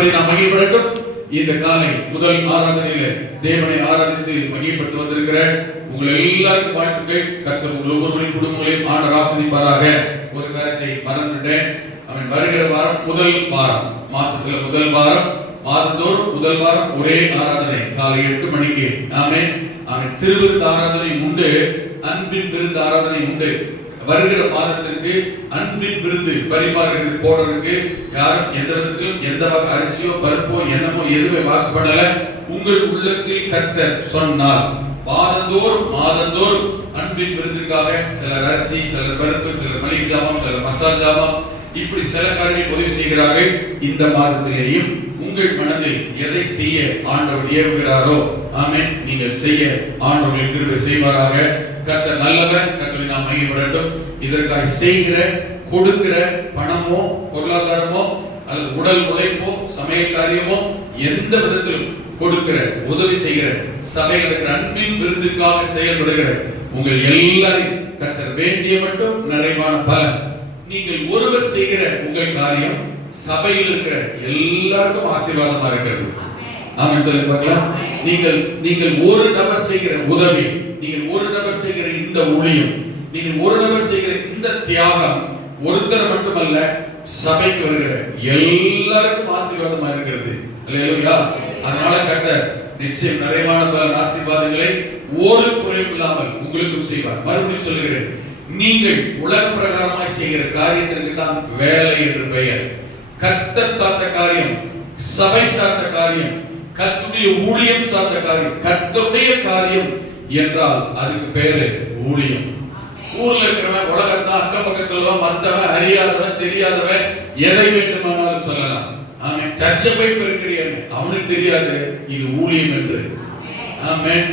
கர்த்தருடைய நாம் மகிமைப்படட்டும். இந்த காலை முதல் ஆராதனையில தேவனை ஆராதித்து மகிமைப்பட்டு வந்திருக்கிற உங்கள் எல்லாருக்கும் வாழ்த்துக்கள். கர்த்தர் உங்கள் ஒவ்வொருவரின் குடும்பங்களையும் ஆண்டவர் ஆசீர்வதிப்பாராக. ஒரு காரியத்தை மறந்துட்டேன். அவன் வருகிற வாரம் முதல் வாரம், மாசத்துல முதல் வாரம், மாதந்தோறும் முதல் வாரம் ஒரே ஆராதனை காலை 8 மணிக்கு. ஆமென். அவன் திருவிருந்து ஆராதனை உண்டு, அன்பின் விருந்து ஆராதனை உண்டு. வருகிற மாதத்திற்கு அன்பின் விருந்து பரிமாறுகிறது போடுறதுக்கு யாரும் எந்த விதத்திலும் எந்த வகை அரிசியோ பருப்போ எண்ணமோ எதுவுமே வாக்குப்படல. உங்கள் உள்ளத்தில் கர்த்தர் சொன்னால் மாதந்தோறும் அன்பின் விருதுக்காக சிலர் அரிசி, சிலர் பருப்பு, சிலர் மளிகை ஜாமான், சிலர் மசாலா ஜாமான், இப்படி சில காரியங்கள் உதவி செய்கிறார்கள். இந்த மாதத்திலேயும் உங்கள் மனதில் எதை செய்ய ஆண்டவர் ஏவுகிறாரோ ஆமென், நீங்கள் செய்ய ஆண்டவர் கிருபை செய்வாராக. கர்த்தர் நல்லவர். கர்த்தரை நாம் மகிமைப்படட்டும். இதற்காக செய்கிற கொடுக்கிற பணமோ பொருளாதாரமோ அல்லது உடல் உழைப்போ சமையல் காரியமோ எந்த விதத்திலும் கொடுக்கிற உதவி செய்கிற சபையில் இருக்கிற அன்பின் விருந்துக்காக செயல்படுகிற உங்கள் எல்லாரையும் கர்த்தர் வேண்டிய மட்டும் நிறைவான பலன். நீங்கள் ஒருவர் செய்கிற உங்கள் காரியம் சபையில் இருக்கிற எல்லாருக்கும் ஆசீர்வாதமா இருக்கிறது. ஆமென் சொல்லி பார்க்கலாம். நீங்கள் ஒரு நபர் செய்கிற உதவி, நீங்கள் ஒரு நபர் செய்கிற இந்த ஊழியம், நீங்கள் ஒரு நபர் செய்கிற இந்த தியாகம் ஒருத்தர் மட்டுமல்ல, சபைக்கு வருகிற எல்லாருக்கும் ஆசீர்வாதமா இருக்கிறது. அல்லேலூயா. அதனால கர்த்தர் நிச்சயம் நிறைவான பல ஆசீர்வாதங்களை ஒரு குறையும் இல்லாமல் உங்களுக்கும் செய்வார். மறுபடியும் சொல்லுகிறேன், நீங்கள் உலக பிரகாரமாய் செய்கிற காரியத்திற்கு தான் வேலை என்று பெயர். கர்த்தர் சார்ந்த காரியம், சபை சார்ந்த காரியம், கர்த்தருடைய ஊழியம் சார்ந்த காரியம், கர்த்தருடைய காரியம் என்றால் அதுக்கு பேரு ஊழியம். ஊர்ல இருக்கிறவன் உலகத்தான் அக்கம் பக்கத்துல மத்தவன் அறியாதவன் தெரியாதவன் எதை வேண்டுமானாலும் சொல்லலாம். ஆமென். சர்ச்சை போய் பெருக்கிறீங்க, அவனுக்கு தெரியாது இது ஊழியம் என்று. ஆமென்.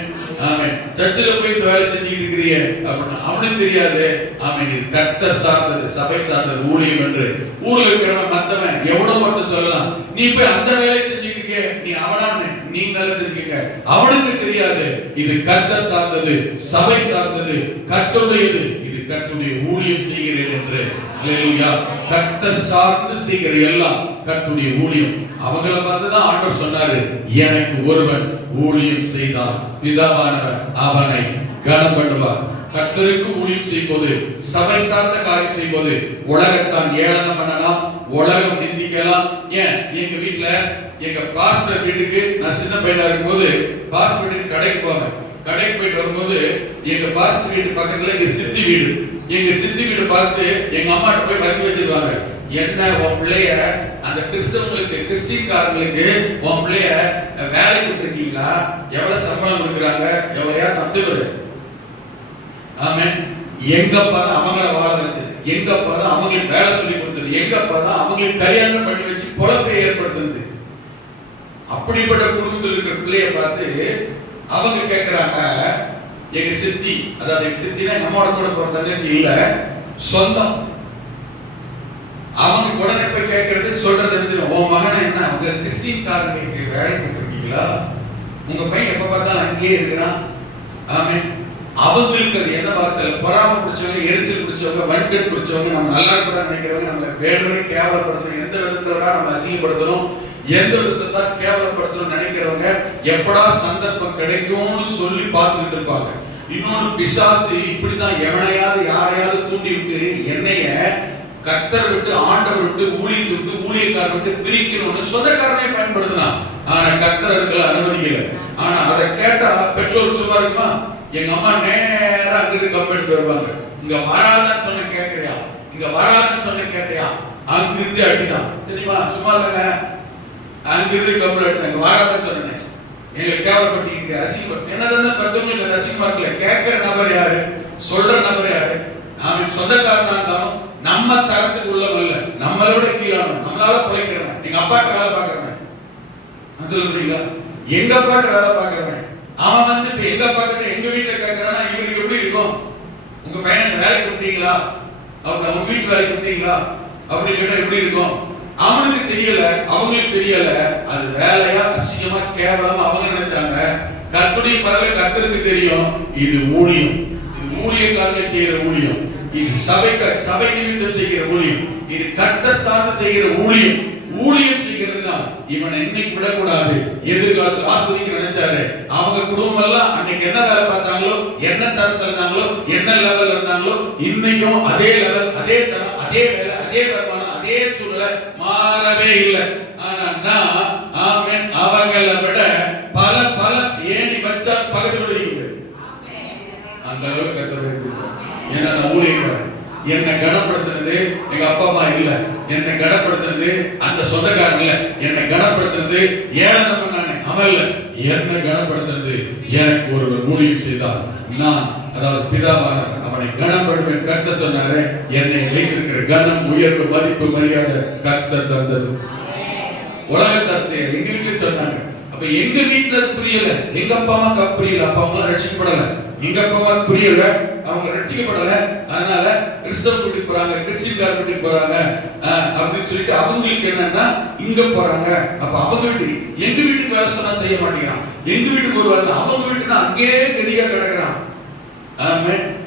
ஆமென். சர்ச்சில் போய் வேலை செஞ்சுட்டு இருக்கிறீங்க அப்படின்னா அவனுக்கு தெரியாது. ஆமென். இது கர்த்தர் சார்ந்தது, சபை சார்ந்தது, ஊழியம் என்று. ஊர்ல இருக்கிறவன் மத்தவன் எவ்வளவு மட்டும் சொல்லலாம். நீ போய் அந்த வேலை செஞ்சுட்டு இருக்க, நீ அவனான்னு நீ நல்லா தெரிஞ்சுக்க, அவனுக்கு தெரியாது இது கர்த்தர் சார்ந்தது, சபை சார்ந்தது, கர்த்தருடையது, இது கர்த்தருடைய ஊழியம் செய்கிறேன் என்று. அல்லேலூயா. கர்த்தர் சார்ந்து செய்கிற எல்லாம் கர்த்தருடைய ஊழியம். அவங்கள பார்த்து தான் ஆண்டவர் சொன்னாரு, எனக்கு ஒருவன் ஊழியம் செய்தார், பிதாவானவர் அவனை கனம் பண்ணுவார். கர்த்தருக்கு ஊழியம் செய்யும்போது, சபை சார்ந்த காரியம் செய்யும்போது உலகத்தான் ஏளனம் பண்ணலாம், உலகம் நிந்திக்கலாம். ஏன் எங்க வீட்டுல எங்க பாஸ்டர் வீட்டுக்கு நான் சின்ன பையனா இருக்கும்போது பாஸ்டர் வீட்டுக்கு கடைக்கு போவேன். கடைக்கு போயிட்டு வரும்போது எங்க பாஸ்டர் வீட்டு பக்கத்துல எங்க சித்தி வீடு, எங்க சித்தி வீடு பார்த்து எங்க அம்மாட்ட போய் வத்தி வச்சிருவாங்க. என்ன உன் பிள்ளைய அந்த கிறிஸ்தவங்களுக்கு, கிறிஸ்டின்காரங்களுக்கு உன் பிள்ளைய வேலை கொடுத்துருக்கீங்களா, எவ்வளவு சம்பளம் கொடுக்குறாங்க, எவ்வளையா தத்து விடு. ஆமென். எங்கப்பா தான் அவங்கள வாழ வச்சது, எங்கப்பா தான் அவங்களுக்கு வேலை சொல்லி கொடுத்தது, எங்கப்பா தான் அவங்களுக்கு கல்யாணம் பண்ணி வச்சு பொழப்பை ஏற்படுத்துறது. அப்படிப்பட்ட குடும்பத்தில் இருக்கிற பிள்ளைய பார்த்து அவங்க கேட்கிறாங்க, எங்க சித்தி, அதாவது எங்க சித்தினா நம்மோட கூட போற தங்கச்சி இல்ல, சொந்தம். அவங்க உடனே போய் கேட்கறது சொல்றது, உன் மகனை என்ன உங்க கிறிஸ்டின்காரங்களுக்கு வேலை கொடுத்துருக்கீங்களா, உங்க பையன் எப்ப பார்த்தாலும் அங்கேயே இருக்கிறான். ஆமென். அவங்களுக்கு அது என்ன வாசல், பொறாம பிடிச்சவங்க, எரிச்சல் பிடிச்சவங்க, வன்கண் பிடிச்சவங்க, நம்ம நல்லா இருக்கக்கூடாது நினைக்கிறவங்க, நம்மளை வேணும்னே கேவலப்படுத்தணும், எந்த விதத்தோட நம்ம அசிங்கப்படுத்தணும், எந்த விதத்தை தான் கேவலப்படுத்தணும் நினைக்கிறவங்க எப்படா சந்தர்ப்பம் கிடைக்கும்னு சொல்லி பார்த்துக்கிட்டு இருப்பாங்க. இன்னொன்னு, பிசாசு இப்படிதான் எவனையாவது யாரையாவது தூண்டி விட்டு என்னைய கர்த்தர் விட்டு, ஆண்டவர் விட்டு, ஊழியத்தை விட்டு, ஊழியக்காரர் விட்டு பிரிக்கணும்னு சொந்தக்காரனே பயன்படுத்தினான். ஆனா கர்த்தர்களை அனுமதிக்கல. ஆனா அதை கேட்டா பெற்றோர் சும்மா இருக்குமா? எங்க அம்மா நேரா அங்கிருந்து கம்பெனி எடுத்து வருவாங்க. இங்க வராதன்னு சொன்ன கேட்கறியா, இங்க வராதன்னு சொன்ன கேட்டையா, அங்கிருந்து அடிதான் தெரியுமா? சும்மா இல்லைங்க, அங்கிருந்து கம்பெனி எடுத்து அங்க வராதன்னு சொன்னேன், எங்களை கேவலப்படுத்திக்கிட்டு அசிங்கம். என்னதான் பெற்றவங்களுக்கு அசிங்கமா இருக்கல. கேட்கிற நபர் யாரு, சொல்ற நபர் யாரு? நாம சொந்தக்காரனா இருந்தாலும் நம்ம தரத்துக்கு உள்ளவல்ல, நம்மளோட கீழானவன், நம்மளால பிழைக்கிறவன், எங்க அப்பாட்ட வேலை பார்க்கறவன். நான் சொல்ல முடியுங்களா? எங்க அப்பாட்ட வேலை பார்க்கறவன் அவன் வந்து இப்ப எங்க அப்பா கிட்ட எங்க வீட்டுல கேட்கறானா, இவருக்கு எப்படி இருக்கும்? உங்க பையனுக்கு வேலை கொடுத்தீங்களா, அவங்க வீட்டு வேலை கொடுத்தீங்களா அப்படின்னு கேட்டா எப்படி இருக்கும்? அவனுக்கு தெரியல, அவங்களுக்கு தெரியல, அது வேலையா அசிங்கமா கேவலமா அவங்க நினைச்சாங்க. கர்த்தருடைய பரவ கர்த்தருக்கு தெரியும், இது ஊழியம், இது ஊழியக்காரர்கள் செய்யற ஊழியம், இது சபை நிமித்தம் செய்கிற ஊழியம், இது கர்த்தர் சார்ந்து செய்கிற ஊழியம். ஊழியம் செய்கிறதுனா இவனை இன்னைக்கு விடக்கூடாது, எதிர்காலத்தில் ஆஸ்வதிக்க நினைச்சாரு. அவங்க குடும்பம் எல்லாம் அன்னைக்கு என்ன வேலை பார்த்தாங்களோ, என்ன தரத்துல இருந்தாங்களோ, என்ன லெவல்ல இருந்தாங்களோ, இன்னைக்கும் அதே லெவல், அதே தரம், அதே வேலை, அதே வருமானம், அதே சூழ்நிலை மாறவே இல்லை. ஆனா ஆமென், அவங்களை விட பல பல ஏணி வச்சா பக்கத்து விடுவீங்க. அந்த அளவுக்கு கர்த்தர் ஏன்னா நான் ஊழியக்காரன். என்னை கனப்படுத்தினது எங்க அப்பா அம்மா இல்ல, என்னை கனப்படுத்தினது அந்த சொந்தக்காரன் இல்ல, என்னை கனப்படுத்தினது ஏழனவன் நானே அவன் இல்ல, என்னை கனப்படுத்தினது எனக்கு ஒருவர் ஊழியம் செய்தார். நான் அதாவது பிதாவான அவனை கனப்படுவேன். கர்த்தர் சொன்னாரு, என்னை வைத்திருக்கிற கனம், உயர்வு, மதிப்பு, மரியாதை கர்த்தர் தந்தது. உலகத்தை எங்க வீட்டுல சொன்னாங்க. அப்ப எங்க வீட்டுல புரியல, எங்க அப்பா அம்மாக்கு புரியல, அப்பா அம்மா ரட்சிக்கப்படல, எங்க அப்பா அம்மாக்கு புரியல, அவங்க ரட்சிக்கப்படல. அதனால கிறிஸ்தவ வீட்டுக்கு போறாங்க, கிறிஸ்டியன் வீட்டுக்கு போறாங்க அப்படின்னு சொல்லிட்டு அவங்களுக்கு என்னன்னா இங்க போறாங்க. அப்ப அவங்க வீட்டு எங்க வீட்டுக்கு வேலை சொன்னா செய்ய மாட்டேங்கிறான், எங்க வீட்டுக்கு வருவாங்க, அவங்க வீட்டுனா அங்கேயே கதியா கிடக்குறான்.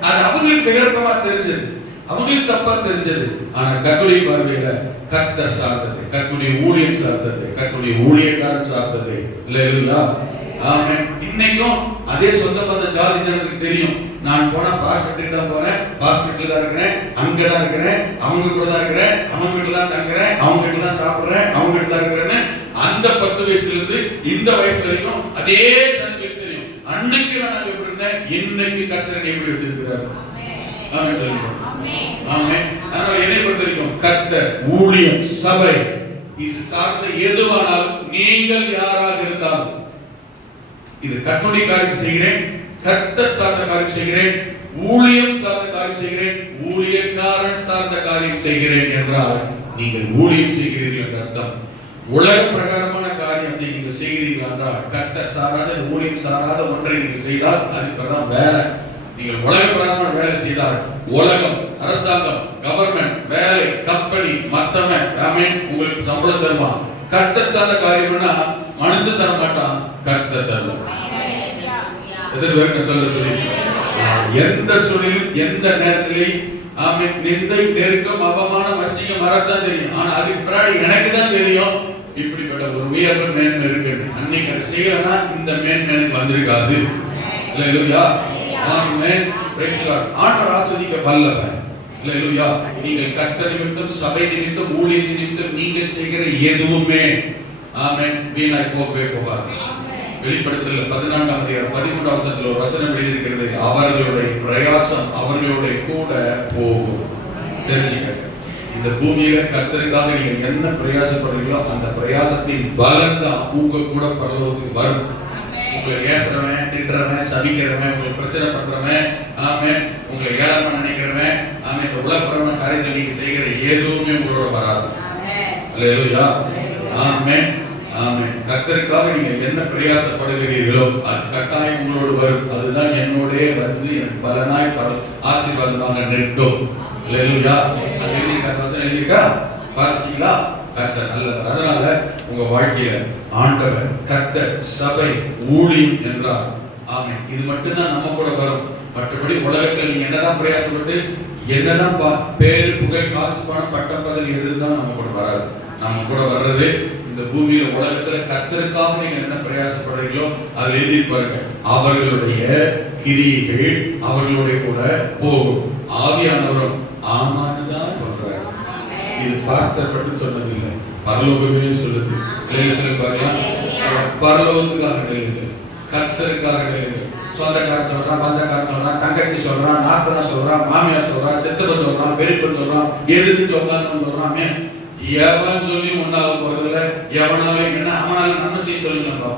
அது அவங்களுக்கு விகற்பமா தெரிஞ்சது, அவங்களுக்கு தப்பா தெரிஞ்சது. ஆனா கர்த்தருடைய பார்வையில கர்த்தர் சார்ந்தது, கர்த்தருடைய ஊழியம் சார்ந்தது, கர்த்தருடைய ஊழியக்காரன் சார்ந்தது. இல்லையா? ஆமென். இன்னைக்கும் அதே சொந்த பந்த ஜாதி ஜனத்துக்கு தெரியும், நான் போனா பாஸ்டர் தான் போறேன், பாஸ்டர்ல தான் இருக்கிறேன், அங்கதான் இருக்கிறேன், அவங்க கூட தான் இருக்கிறேன், அவங்க வீட்டுல தான் தங்குறேன், அவங்க வீட்டுல தான் சாப்பிடுறேன், அவங்க வீட்டுல தான் இருக்கிறேன்னு அந்த 10 வயசுல இருந்து இந்த வயசு வரைக்கும் அதே ஜனங்களுக்கு தெரியும். அன்னைக்கு நான் எப்படி இருந்தேன், இன்னைக்கு கர்த்தர் எப்படி வச்சிருக்கிறார். ஆமென் சொல்லுங்க. ஆமென். அதனால என்னை பொறுத்த வரைக்கும் கர்த்தர், ஊழியம், சபை இது சார்ந்த எதுவானாலும் நீங்கள் யாராக இருந்தாலும், இது கர்த்தருடைய காரியம் செய்கிறேன், கர்த்தர் சார்ந்த காரியம் செய்கிறேன், ஊழியம் சார்ந்த காரியம் செய்கிறேன், ஊழியக்காரன் சார்ந்த காரியம் செய்கிறேன் என்றால் நீங்கள் ஊழியம் செய்கிறீர்கள் என்ற அர்த்தம். உலக பிரகாரமான காரியத்தை நீங்கள் செய்கிறீர்கள் என்றால், கர்த்தர் சாராத ஊழியம் சாராத ஒன்றை நீங்கள் செய்தால் அதுக்கு தான் வேலை. நீங்கள் உலக பிரகாரமான வேலை செய்தால், உலகம், அரசாங்கம், கவர்மெண்ட், வேலை, கம்பெனி, மத்தவன் ஆமென் உங்களுக்கு சம்பளம் தருவான். கர்த்தர் சார்ந்த காரியம்னா மனுஷன் தர மாட்டான், கர்த்தர் தருவான். எதிர்வர்க்க சொல்ல எந்த சூழலிலும் எந்த நேரத்திலையும் ஆமென் நிந்தை, நெருக்கம், அவமானம், வசியம் வரத்தான் தெரியும். ஆனா அதுக்கு பின்னாடி எனக்கு தான் தெரியும் இப்படிப்பட்ட ஒரு உயர்வு மேன்மை இருக்கு. அன்னைக்கு அதை செய்யலன்னா இந்த மேன்மை எனக்கு வந்திருக்காது. அல்லேலூயா. ஆமென். Praise the lord. ஆண்டவர் ஆசீர்வதிக்க வல்லவர். அல்லேலூயா. நீங்கள் கர்த்தர் நிமித்தம், சபை நிமித்தம், ஊழிய நிமித்தம் நீங்கள் செய்கிற எதுவுமே ஆமென் வீணாய் போகவே போகாது. வெளிப்படுத்தல் 14ஆம் அதிகாரம் 13ஆம் வசனத்தில் ஒரு வசனம் எழுதியிருக்கிறது, அவர்களுடைய பிரயாசம் அவர்களுடைய கூட போகும். தெரிஞ்சுக்கங்க, இந்த பூமியில கர்த்தருக்காக நீங்க என்ன பிரயாசப்படுறீங்களோ அந்த பிரயாசத்தின் பலன் தான் உங்க கூட பரலோகத்துக்கு வரும். உங்களை ஏசுறவன், திட்டுறவன், சபிக்கிறவன், உங்களுக்கு பிரச்சனை பண்றவன், ஆமென் உங்களை ஏளனமா நினைக்கிறவன், ஆமென் இந்த உலகப்பரமான காரியத்தை நீங்க செய்கிற எதுவுமே உங்களோட வராது. அல்லேலூயா. ஆமென். ஆமென். கர்த்தருக்காக நீங்க என்ன பிரயாசப்படுகிறீர்களோ அது கட்டாயம் உங்களோடு வரும். அதுதான் என்னோடே வந்து எனக்கு பலனாய் ஆசீர்வாதமாக நிற்கும். அல்லேலூயா. அது எழுதியிருக்கா பார்த்தீங்களா? கர்த்தர் நல்லவர். அதனால உங்க வாழ்க்கையில ஆண்டவர், கர்த்தர், சபை, ஊழியம் என்றால் ஆமென் இது மட்டும்தான் நம்ம கூட வரும். மற்றபடி உலகத்தில் நீங்க என்னதான் பிரயாசப்பட்டு என்னதான் பேரு, புகழ், காசு, பணம், பட்டம், பதவி எதுதான் நம்ம கூட வராது. நம்ம கூட வர்றது இந்த பூமியில உலகத்துல கர்த்தருக்காக நீங்க என்ன பிரயாசப்படுறீங்களோ அது எழுதியிருப்பாருங்க, அவர்களுடைய கிரியைகள் அவர்களுடைய கூட போகும். ஆவியானவரும் ஆமான்னு தான் சொல்றாரு. இது பாஸ்டர் மட்டும் சொன்னது இல்லை, பரலோகமே சொல்லுது. பரலோகத்துக்காக நெல்லுங்க, கர்த்தருக்காக நெல்லுங்க. சொந்தக்காரன் சொல்றான், பந்தக்காரன் சொல்றான், தங்கச்சி சொல்றான், நாத்தனா சொல்றான், மாமியார் சொல்றான், செத்தவன் சொல்றான், பெரியப்பன் சொல்றான், எதிர்த்து உட்கார்ந்து சொல்றான். எவன் சொல்லி ஒன்னாக போறதில்ல. எவனால என்ன அவனால நன்மை செய்ய சொல்லுங்க,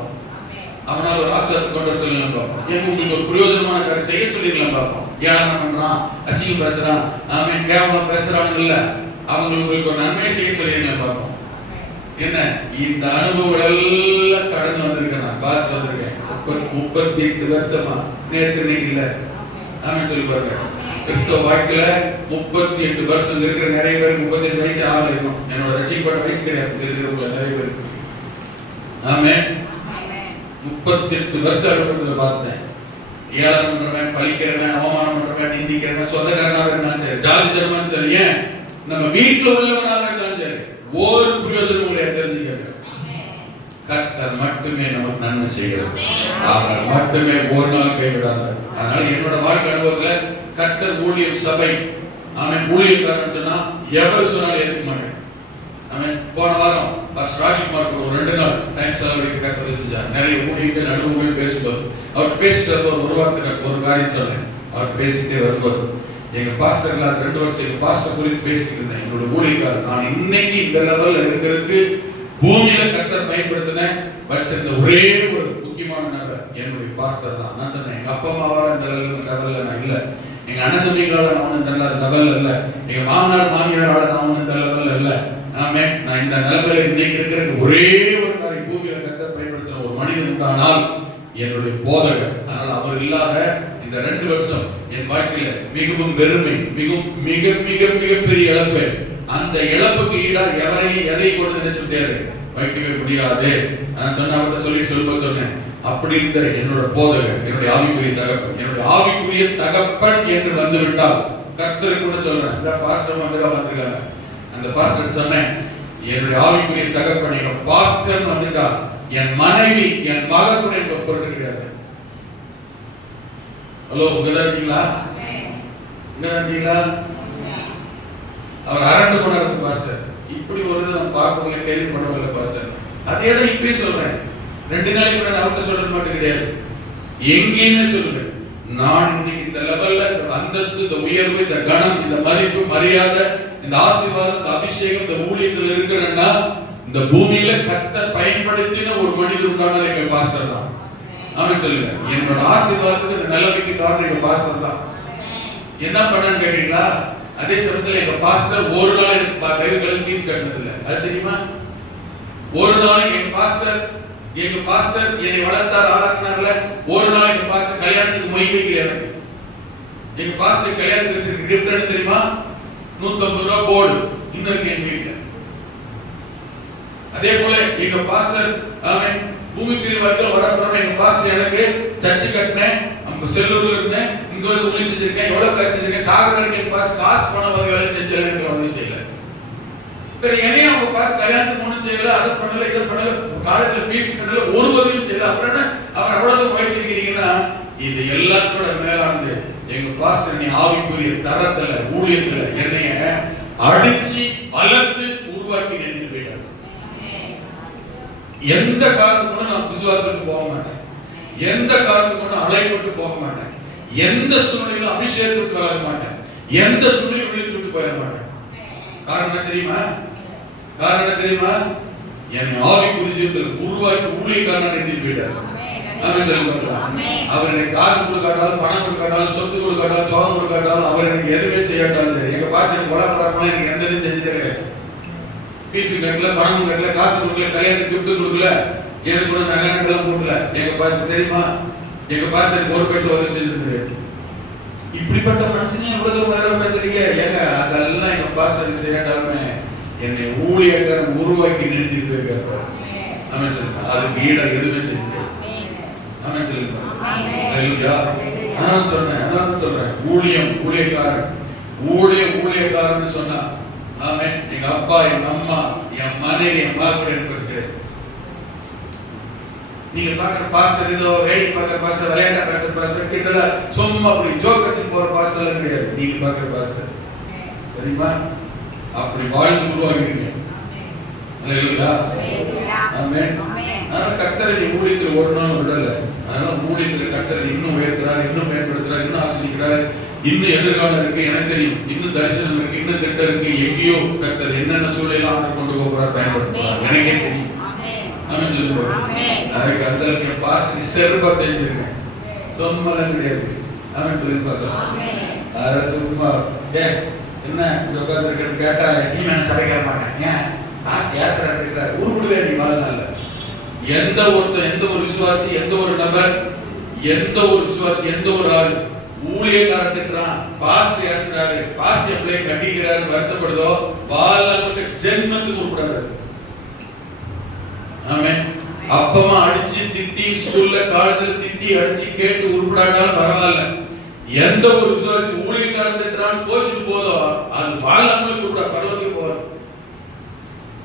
அவனால ஒரு ஆசிரியத்தை கொண்டு சொல்லுங்க, ஏன் உங்களுக்கு ஒரு பிரயோஜனமான காரியம் செய்ய சொல்லிக்கலாம் பார்ப்போம். ஏன் பண்றான், அசிங்கம் பேசுறான், ஆமென் கேவலமா பேசுறான்னு இல்ல, அவங்களுக்கு ஒரு நன்மை செய்ய சொல்லிருங்க பார்ப்போம். என்ன இந்த அனுபவங்கள் எல்லாம் கடந்து வந்திருக்கேன், நான் பார்த்து வந்திருக்கேன். 38 வருஷமா நேற்று இன்னைக்கு இல்ல. ஆமென் சொல்லி பாருங்க. கிறிஸ்தவ வாழ்க்கையில 38 வருஷம் இருக்கிற நிறைய பேருக்கு 38 வயசு ஆகல. இருக்கும் என்னோட ரட்சிக்கப்பட்ட வயசு கிடையாது இருக்கிறவங்க நிறைய பேருக்கு. ஆமென். 38 வருஷம் அனுபவத்துல பார்த்தேன். ஏளனம் பண்றவன், பழிக்கிறவன், அவமானம் பண்றவன், நிந்திக்கிறவன், சொந்தக்காரனாக இருந்தாலும் சரி, ஜாதி ஜனமான்னு சரி, ஏன் நம்ம வீட்டுல உள்ளவனாக இருந்தாலும் சரி, ஒரு பிரயோஜனம் தெரிஞ்சுக்க. மட்டுமே நமக்கு நன்மை செய்கிறது. அவர் மட்டுமே ஒரு நாள் கைவிடாதார். அதனால என்னோட வாழ்க்கை அனுபவத்துல கர்த்தர் ஊழியம் சபை அவன் ஊழியக்காரன் சொன்னா எவர் சொன்னாலும் ஏத்துக்க மாட்டேன். அவன் போன வாரம் பாஸ்டர் ராஜ்குமார் ஒரு 2 நாள் டைம் செலவழிக்க கர்த்தர் செஞ்சார். நிறைய ஊழியர்கள் நடுவுகள் பேசும்போது அவர் பேசிட்டு ஒரு வாரத்துக்கு ஒரு காரியம் சொன்னேன். அவர் பேசிட்டே வரும்போது எங்க பாஸ்டர்ல 2 வருஷம் எங்க பாஸ்டர் குறித்து பேசிட்டு இருந்தேன். என்னோட ஊழியக்காரர் நான் இன்னைக்கு இந்த லெவல்ல இருக்கிறதுக்கு பூமியில கர்த்தர் பயன்படுத்தின வச்சிருந்த ஒரே ஒரு முக்கியமான நபர் என்னுடைய பாஸ்டர் தான். நான் சொன்னேன் எங்க அப்பா அம்மாவால இந்த லெவல்ல நான் இல்ல, எங்க அண்ணன் தம்பிகளால நான் இந்த லெவல்ல இல்ல, எங்க மாமனார் மாமியாரால நான் இந்த லெவல்ல இல்ல. ஆமே, நான் இந்த நிலைமையில இன்னைக்கு இருக்கிற ஒரே ஒரு காரியம் பூமியில கர்த்தர் பயன்படுத்தின ஒரு மனிதன் உண்டானால் என்னுடைய போதகர். அதனால அவர் இல்லாத இந்த 2 வருஷம் என் வாழ்க்கையில மிகவும் பெருமை, மிக மிக மிக பெரிய இழப்பு. அந்த இழப்புக்கு ஈடா எவரையும் எதை கொண்டு என்ன சொல்லிட்டாரு வைக்கவே முடியாது. நான் சொன்ன அவர்கிட்ட சொல்லி சொன்னேன். அப்படி இருந்த என்னோட போதகர், என்னுடைய ஆவிக்குரிய தகப்பன், என்னுடைய ஆவிக்குரிய தகப்பன் என்று வந்து விட்டால் கர்த்தர் கூட சொல்றேன். இந்த பாஸ்டர் வந்துதான் பார்த்துருக்காங்க. அந்த பாஸ்டர் சொன்னேன், என்னுடைய ஆவிக்குரிய தகப்பன் எங்க பாஸ்டர் வந்துட்டா என் மனைவி என் மகன் கூட எனக்கு பொருட்டு கிடையாது. ஹலோ, இங்கதான் இருக்கீங்களா? இங்கதான் இருக்கீங்களா? அவர் அரண்டு கொண்டாரு பாஸ்டர். இப்படி ஒரு இது நான் பார்க்கவில்லை, கேள்விப்படவில்லை பாஸ்டர். அதே தான் இப்பயும் சொல்றேன். 2 நாளைக்கு முன்னாடி அவர்கிட்ட சொல்றது மட்டும் கிடையாது, எங்கேயுமே சொல்லுவேன். நான் இன்னைக்கு இந்த லெவல்ல இந்த அந்தஸ்து, இந்த உயர்வு, இந்த கணம், இந்த மதிப்பு, மரியாதை, இந்த ஆசீர்வாதம், இந்த அபிஷேகம், இந்த ஊழியத்தில் இருக்கிறேன்னா இந்த பூமியில கர்த்தர் பயன்படுத்தின ஒரு மனிதர் உண்டான எங்க பாஸ்டர் தான். ஆமென் சொல்லுங்க. என்னோட ஆசீர்வாதத்துக்கு இந்த நிலைமைக்கு காரணம் எங்க பாஸ்டர் தான். என்ன பண்ணான்னு கேட்டீங்களா? அதே சமயத்துல எங்க பாஸ்டர் ஒரு நாள் எனக்கு பேருக்கள் ஃபீஸ் கட்டினது இல்லை. அது தெரியுமா? ஒரு நாள் எங்க பாஸ்டர் என்னை வளர்த்தார், ஆளாக்குனார்ல. ஒரு நாள் எங்க பாஸ்டர் கல்யாணத்துக்கு மொய் வைக்கல. எனக்கு எங்க பாஸ்டர் கல்யாணத்துக்கு வச்சிருக்க கிஃப்ட் என்ன தெரியுமா? 150 ரூபாய் போர்டு இன்னும் இருக்கு எங்க வீட்டுல. அதே போல எங்க பாஸ்டர் ஆமென் பூமிக்கு வரைக்கும் வரப்போற எங்க பாஸ்டர் எனக்கு சர்ச்சு கட்டினேன், நம்ம செல்லூர்ல இருந்தேன், இங்க வந்து ஊழியம் செஞ்சிருக்கேன், எவ்வளவு காசு செஞ்சிருக்கேன், சாகர வரைக்கும் எங்க பாஸ்டர் காசு பணம் வர வேலை செஞ்சல எனக்கு உதவி செய்யல. வேற என்னைய அவங்க பாஸ்டர் கல்யாணத்துக்கு ஒண்ணும் செய்யல, அதை பண்ணல, இதை பண்ணல, காலேஜ்ல ஃபீஸ் கட்டல, ஒரு உதவியும் செய்யல. அப்புறம் என்ன அவர் அவ்வளவு போய் வைக்கிறீங்கன்னா இது எல்லாத்தோட மேலானது எங்க பாஸ்டர் நீ ஆவிக்குரிய தரத்துல ஊழியத்துல என்னைய அடிச்சு வளர்த்து உருவாக்கி நிறுத்தி போயிட்டார். எந்த காரணத்துக்கு நான் விசுவாசத்துக்கு போக மாட்டேன், எந்த காரணத்துக்கு அழைப்பட்டு போக மாட்டேன், எந்த சூழ்நிலையிலும் அபிஷேகத்துக்கு போக மாட்டேன், எந்த சூழ்நிலையும் விழித்து விட்டு போயிட மாட்டேன். காரணம் தெரியுமா? என்னை ஆவிக்குரிய உருவாக்கி ஊழியக்காரன் நிறுத்தி போயிட்டார். அவர் எனக்கு காசு கொடுக்காட்டாலும், பணம் கொடுக்காட்டாலும், சொத்து கொடுக்காட்டாலும், சோகம் கொடுக்காட்டாலும், அவர் எனக்கு எதுவுமே செய்யாட்டாலும் சரி, எங்க பாச எனக்கு கொலாபராமலாம் எனக்கு எந்த இதுவும் செஞ்சு தரல. பீஸு கட்டல, பணம் கட்டல, காசு கொடுக்கல, கல்யாணத்துக்கு கிஃப்ட் கொடுக்கல, எனக்கு கூட நகை நட்டெல்லாம் போடல. எங்க பாச தெரியுமா? எங்க பாச எனக்கு ஒரு பைசா உதவி செஞ்சது கிடையாது. இப்படிப்பட்ட மனுஷனே எவ்வளவு நேரம் பேசுறீங்க? ஏங்க அதெல்லாம் எங்க பாச எனக்கு செய்யாட்டாலுமே என்னை ஊழியக்காரன் உருவாக்கி நிறுத்திட்டு போயிருக்காரு. ஆமென் சொல்லுங்க. அதுக்கு ஈடா எதுவுமே செஞ்சு ஆமென் சொல்லுங்க. ஹல்லேலூயா. அதான் சொல்றேன் ஊழியக்காரன் சொன்னா ஆமென். எங்க அப்பா, எங்க அம்மா, என் மனைவி, என் மகள் எனக்கு பேசுறது. நீங்க பாக்குற பாஸ்டர் ஏதோ வேடிக்கை பாக்குற பாஸ்டர், விளையாட்டா பேசுற பாஸ்டர், கிண்டலா சும்மா அப்படி ஜோக் அடிச்சு போற பாஸ்டர் எல்லாம் கிடையாது. நீங்க பாக்குற பாஸ்டர் தெரியுமா? அப்படி வாழ்ந்து உருவாகிறீங்க. ஹல்லேலூயா. ஆமென். அதனால கர்த்தர் நீ ஊழியத்தில் ஒரு நாள் விடல. அதனால ஊழியத்தில் கர்த்தர் இன்னும் உயர்த்துறார், இன்னும் மேம்படுத்துறார், இன்னும் ஆசீர்வதிக்கிறார். இன்னும் எதிர்காலம் இருக்கு, எனக்கு தெரியும். இன்னும் தரிசனம் இருக்கு, இன்னும் திட்டம் இருக்கு. எங்கேயோ கர்த்தர் என்னென்ன சூழ்நிலையில ஆண்டு கொண்டு போறார், பயன்படுத்துறார், எனக்கே தெரியும். ஆமென் சொல்லுங்க. அதுக்கு அந்த பாஸ்டர் செருப்பா தெரிஞ்சிருக்கேன், சும்மாலாம் கிடையாது. ஆமென் சொல்லி பார்க்கலாம். அதனால சும்மா என்ன இந்த உட்கார்ந்து கேட்டாலே நீ நான் சபைக்க மாட்டேன், ஏன் ஆசை ஏசரா இருக்கிறார், உருப்படுவே நீ வாழ்நாள். எந்த ஒரு விசுவாசி, எந்த ஒரு நபர், எந்த ஒரு ஆள் ஊழியக்காரன் திட்டுறான், பாஸ்டர் ஏசுறாரு, பாஸ்டர் பிள்ளை கண்டிக்கிறாரு, வருத்தப்படுதோ வாழ்நாளுக்கு ஜென்மத்துக்கு உருப்படாது. ஆமென். அப்பமா அடிச்சு திட்டி, ஸ்கூல்ல காலேஜ்ல திட்டி அடிச்சு கேட்டு உருப்படாட்டாலும் பரவாயில்ல. எந்த ஒரு விசுவாசி ஊழியக்காரன் திட்டுறான்னு போச்சுட்டு போதோ அது வாழ்நாளுக்கு உருப்பட பரலோகத்துக்கு போறது.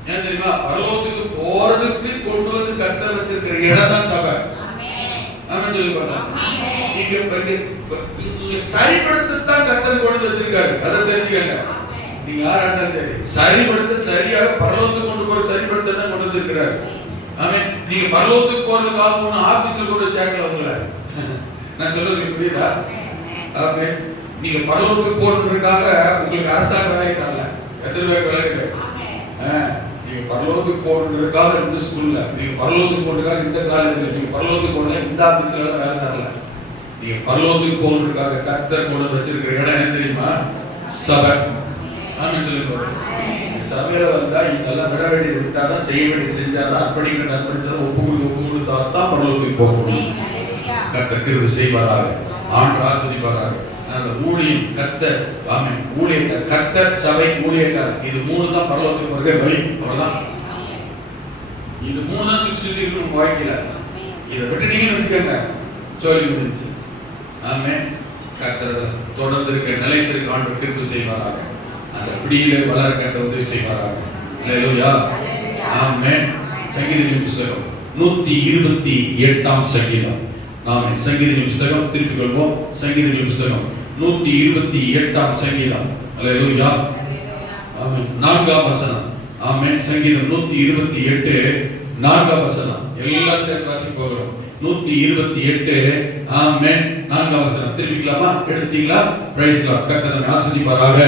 ஏன் தெரியுமா? பரலோகத்துக்கு போறதுக்கு கொண்டு வந்து கர்த்தர் வச்சிருக்கிற இடம் தான் சபை. ஆமென் சொல்லி பாருங்க. நீங்க சரிப்படுத்தத்தான் கர்த்தர் கொண்டு வச்சிருக்காரு. அதை தெரிஞ்சுக்கங்க. நீங்க யாரா இருந்தாலும் சரி, சரிப்படுத்த சரியாக பரலோகத்துக்கு கொண்டு போற சரிப்படுத்த தான் கொண்டு வச்சிருக்கிறாரு. ஆமென். நீங்க பரலோகத்துக்கு போறதுக்காக ஒண்ணு ஆபீஸ்ல கூட சேர்க்கல உங்களை. நான் சொல்றது புரியுதா? ஆமென். நீங்க பரலோகத்துக்கு போறதுக்காக உங்களுக்கு அரசாங்க வேலையை தரல. எத்தனை பேர் விளக்குது? நீங்க பரலோகத்துக்கு போறதுக்காக இந்த ஸ்கூல்ல, நீங்க பரலோகத்துக்கு போறதுக்காக இந்த காலேஜ்ல, நீங்க பரலோகத்துக்கு போறதுக்காக இந்த ஆபீஸ்ல எல்லாம் வேலை தரல. நீங்க பரலோகத்துக்கு போறதுக்காக கர்த்தர் கொண்டு வச்சிருக்கிற இடம் என்ன தெரியுமா? சபை. ஆமென் சொல்லுங்க. சபையில வந்தா இதெல்லாம் விட வேண்டியது விட்டாதான், செய்ய வேண்டியது செஞ்சாதான், அர்ப்பணிக்கிறது அர்ப்பணிச்சாதான், ஒப்பு கொடுத்தா தான் பரலோகத்துக்கு போக முடியும். கர்த்தர் கிருபை செய்வாராக. ஆண்டவர் ஆசீர்வதிப்பாராக. அந்த ஊழியம் கர்த்தர், ஆமென், ஊழியக்காரர் கர்த்தர், சபை, ஊழியக்காரர், இது மூணு தான் பரலோகத்துக்கு போறதே வழி. அவ்வளவுதான். இது மூணு தான் சுற்றி இருக்கணும் வாழ்க்கையில. இதை விட்டுட்டீங்கன்னு வச்சுக்கோங்க, சொல்லி முடிஞ்சு. ஆமென். கர்த்தர் தொடர்ந்து இருக்க நிலைத்திருக்க ஆண்டவர் கிருபை செய்வாராக. அந்த பிடியிலே வளர கர்த்தர் உதவி செய்வாராக. அல்லேலூயா. ஆமென். சங்கீதங்களின் புத்தகம் 128ஆம் சங்கீதம். ஆமென். சங்கீதங்களின் புத்தகம் திருப்பிக் கொள்வோம். சங்கீதங்களின் புத்தகம் 128ஆம் சங்கீதம். அல்லேலூயா. ஆமென். 4ஆம் வசனம். ஆமென். சங்கீதம் 128 4ஆம் வசனம். எல்லாம் சேர்ந்து வாசிக்க போகிறோம். 128 ஆமென். 4ஆம் வசனம். திருப்பிக்கலாமா? எடுத்துட்டீங்களா? Praise lord. கர்த்தர் நம்மை ஆசீர்வதிப்பாராக.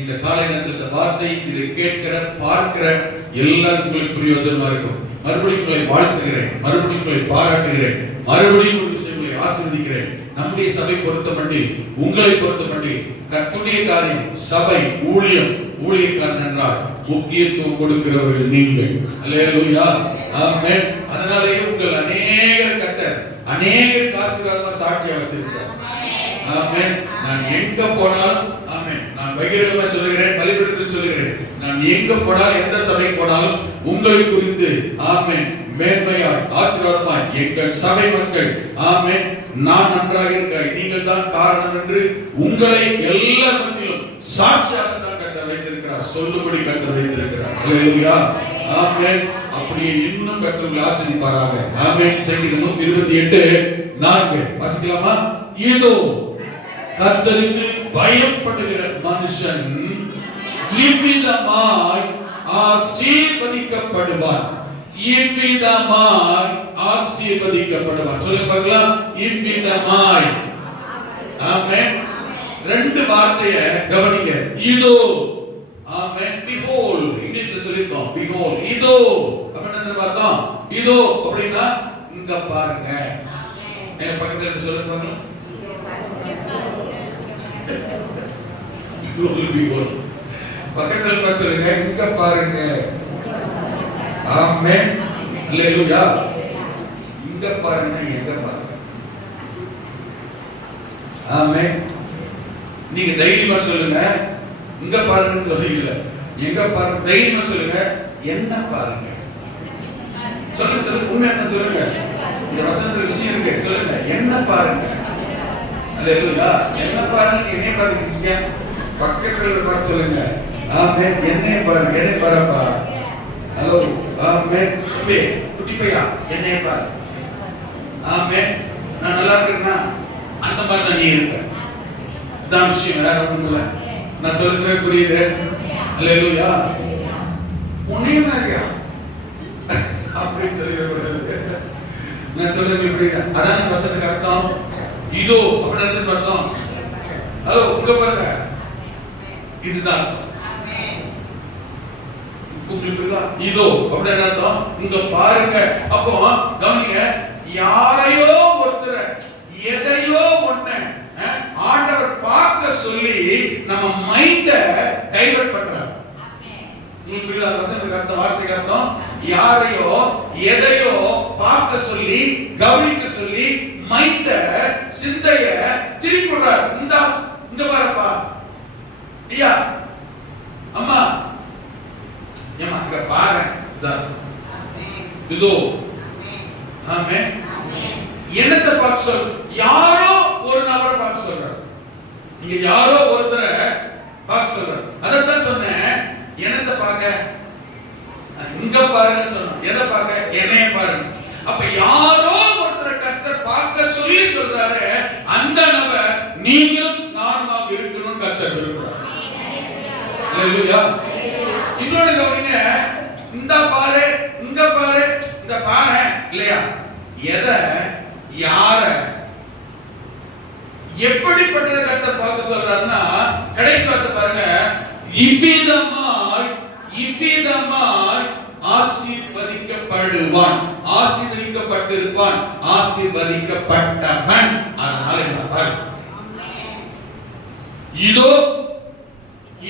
இந்த காலை நேரத்தில் இந்த வார்த்தை இதை கேட்கிற பார்க்கிற எல்லாருக்கும் உங்களுக்கு பிரயோஜனமா இருக்கும். மறுபடியும் உங்களை வாழ்த்துகிறேன், மறுபடியும் உங்களை பாராட்டுகிறேன், மறுபடியும் ஒரு விஷயங்களை ஆசீர்வதிக்கிறேன். நம்முடைய சபை பொறுத்தமட்டில், உங்களை பொறுத்தமட்டில் கர்த்தருடைய காரியம், சபை, ஊழியம், ஊழியக்காரன் என்றால் முக்கியத்துவம் கொடுக்கிறவர்கள் நீங்கள். அல்லேலூயா. ஆமென். அதனாலேயே உங்கள் அநேகர் கர்த்தர் அநேகருக்கு ஆசீர்வாதமா சாட்சியா வச்சிருக்கிறார். ஆமென். நான் எங்க போனாலும், ஆமென், நான் பகிரங்கமா சொல்லுகிறேன், பலிபீடத்தில் சொல்லுகிறேன், நான் எங்க போனாலும், எந்த சபைக்கு போனாலும் உங்களை குறித்து, ஆமென், மேன்மையாய் ஆசீர்வாதமாய் எங்கள் சபை மக்கள், ஆமென், நான் நன்றாக இருக்காய், நீங்கள் தான் காரணம் என்று உங்களை எல்லா மத்தியிலும் சாட்சியாக தான் கர்த்தர் வைத்திருக்கிறார். சொல்லும்படி கர்த்தர் வைத்திருக்கிறார். அல்லேலூயா. ஆமென். அப்படியே இன்னும் கர்த்தர் உங்களை ஆசீர்வதிப்பாராக. ஆமென். சங்கீதம் 128 4 வாசிக்கலாமா? இதோ கர்த்தருக்கு பயப்படுகிற மனுஷன் இவ்விதமாய் ஆசீர்வதிக்கப்படுவான். இவ்விதமாய் ஆசீர்வதிக்கப்படுவான். சொல்லுங்க பார்க்கலாம். இவ்விதமாய். ஆமென். ரெண்டு வார்த்தையை கவனிங்க. இதோ. ஆமென். behold. இங்கிலீஷ்ல சொல்லிருக்கோம் behold. இதோ அப்படின்னா பார்த்தோம். இதோ அப்படின்னா இங்க பாருங்க. எங்க பக்கத்துல சொல்லுங்க பாருங்க. பக்கத்துல பார்த்து சொல்லுங்க, இங்க பாருங்க. ஆமென். அல்லேலூயா. இங்க பாருங்க, எங்க பாருங்க. ஆமென். நீங்க தைரியமா சொல்லுங்க, இங்க பாருங்கன்னு சொல்றீங்கல்ல, எங்க பாருங்க. தைரியமா சொல்லுங்க, என்ன பாருங்க. சொல்லுங்க சொல்லுங்க, உண்மையா தான் சொல்லுங்க. இந்த வசனத்துல விஷயம் இருக்கு. சொல்லுங்க, என்ன பாருங்க. அல்லேலூயா. என்ன பாருங்க. என்னைய பாருங்க. பக்கத்துல பார்த்து சொல்லுங்க, ஆமென், என்னைய பாருங்க. என்னைய பாருப்பா. ஹலோ. ஆமென். குட்டி பையா, என்னைய பாரு. ஆமென். நான் நல்லா இருக்கேன்னா அந்த மாதிரி தான் நீ இருக்க. இதான் விஷயம், வேற ஒண்ணும் இல்ல. நான் சொல்றதுமே புரியுது. அல்லேலூயா. உன்னையுமா இருக்கியா அப்படின்னு சொல்லிடக்கூடாது. நான் சொல்றது புரியுதா? அதான் வசனத்துக்கு அர்த்தம். இதோ அப்படின்னு அர்த்தம். ஹலோ, உங்க பாருங்க. இதுதான் அர்த்தம். இதோ அப்படின்னு அர்த்தம். இங்க பாருங்க. அப்போ கவனிங்க, யாரையோ ஒருத்தர் எதையோ ஒண்ணு ஆண்டவர் பார்க்க சொல்லி நம்ம மைண்ட டைவர்ட் பண்றார். உங்களுக்கு புரியுதா? வசனத்துக்கு அர்த்தம், வார்த்தைக்கு அர்த்தம். யாரையோ எதையோ பார்க்க சொல்லி, கவனிக்க சொல்லி மைண்ட, சிந்தைய திருப்பிடுறார். இங்க பாருப்பா. ஐயா, அம்மா, ஏமா இங்க பாரு. இதோ. ஆமென். என்னத்தை பார்க்க சொல்? யாரோ ஒரு நபரை பார்க்க சொல்றார். இங்க யாரோ ஒருத்தரை பார்க்க சொல்றார். அதான் சொன்னேன். என்னத்தை பார்க்க? இங்க பாருங்கன்னு சொன்னோம். எதை பார்க்க? என்னைய பாருங்க. அப்ப யாரோ ஒருத்தரை கர்த்தர் பார்க்க சொல்லி சொல்றாரு, அந்த நபர் நீங்களும் நானுமாக இருக்கணும்னு கர்த்தர் விரும்புறார். ஹalleluya. இன்னொரு கவனிங்க, இந்த பாரு இங்க பாரு இந்த பாரு இல்லையா, எதை யார எப்படிப்பட்ட கர்த்தர் பார்க்க சொல்றாருன்னா, கடைசி வார்த்தை பாருங்க, இவ்விதமாய் ஆசீர்வதிக்கப்படுவான், ஆசீர்வதிக்கப்பட்டிருப்பான், ஆசீர்வதிக்கப்பட்டவன். அதனால என்ன பாரு, இதோ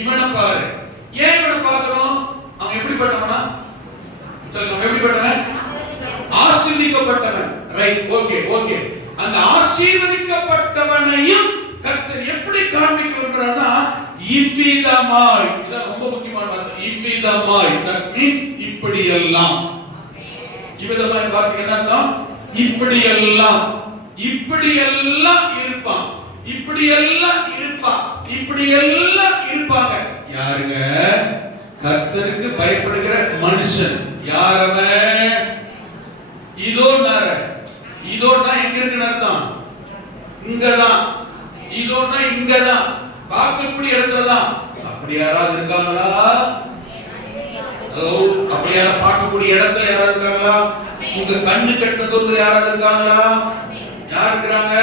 இவனை பாரு. ஏன் இவனை பார்க்கிறோம்? அவன் எப்படிப்பட்டவனா சொல்லுங்க, எப்படிப்பட்டவன்? ஆசீர்வதிக்கப்பட்டவன். Right, okay okay. அந்த ஆசீர்வதிக்கப்பட்டவனையும் கர்த்தர் எப்படி காண்பிக்க விரும்புறாருன்னா, இவ்விதமாய். இது ரொம்ப முக்கியமான வார்த்தை, இவ்விதமாய். that means இப்படி எல்லாம். இவ்விதமாய் வார்த்தை என்ன அர்த்தம்? இப்படி எல்லாம், இப்படி எல்லாம் இருப்பான், இப்படி எல்லாம் இருப்பான், இப்படி எல்லாம் இருப்பாங்க. யாருங்க? கர்த்தருக்கு பயப்படுகிற மனுஷன். யாரவன்? இதோனார. இதோனா எங்க இருக்குன்னு அர்த்தம்? இங்கதான். இதோனா இங்கதான், பார்க்கக்கூடிய இடத்துல தான். அப்படி யாராவது இருக்காங்களா? ஹலோ, அப்படி யாராவது பார்க்கக்கூடிய இடத்துல யாராவது இருக்காங்களா? உங்க கண்ணு கெட்ட தூரத்துல யாராவது இருக்காங்களா? யார் இருக்கிறாங்க?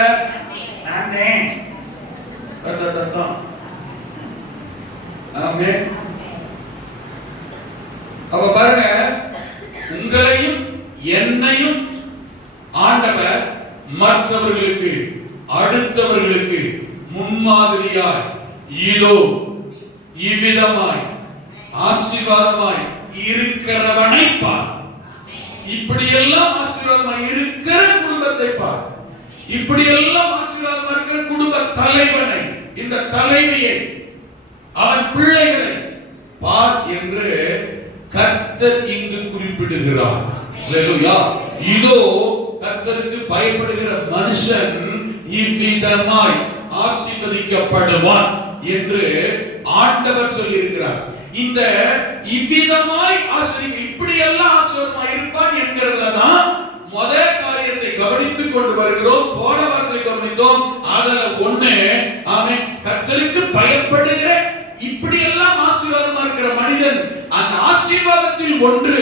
நானே. சத்தம். ஆமென். அப்ப பாருங்க, உங்களையும் என்னையும் ஆண்டவர் மற்றவர்களுக்கு, அடுத்தவர்களுக்கு முன்மாதிரியாய் இதோ இவ்விதமாய் ஆசீர்வாதமாய் இருக்கிறவனை பார். இப்படி எல்லாம் ஆசீர்வாதமாய் இருக்கிற குடும்பத்தை பார். இப்படி எல்லாம் ஆசீர்வாதமாய் இருக்கிற குடும்ப தலைவனை, இந்த தலைவியை, அவன் பிள்ளைகளை பார் என்று கர்த்தர் இங்கு குறிப்பிடுகிறார். ஹalleluya. இதோ கர்த்தருக்கு பயப்படுகிற மனுஷன் இவ்விதமாய் ஆசீர்வதிக்கப்படுவான் என்று ஆண்டவர் சொல்லி இருக்கிறார். இந்த இவ்விதமாய் இப்படி எல்லாம் ஆசீர்வாதமாய் இருப்பான் என்கிறதுல தான் முதல் காரியத்தை கவனித்துக் கொண்டு வருகிறோம். போன வாரத்தை கவனித்தோம். அதுல ஒண்ணு, அவன் கர்த்தருக்கு பயப்படுகிற இப்படி எல்லாம் ஆசீர்வாதமா இருக்கிற மனிதன், அந்த ஆசீர்வாதத்தில் ஒன்று,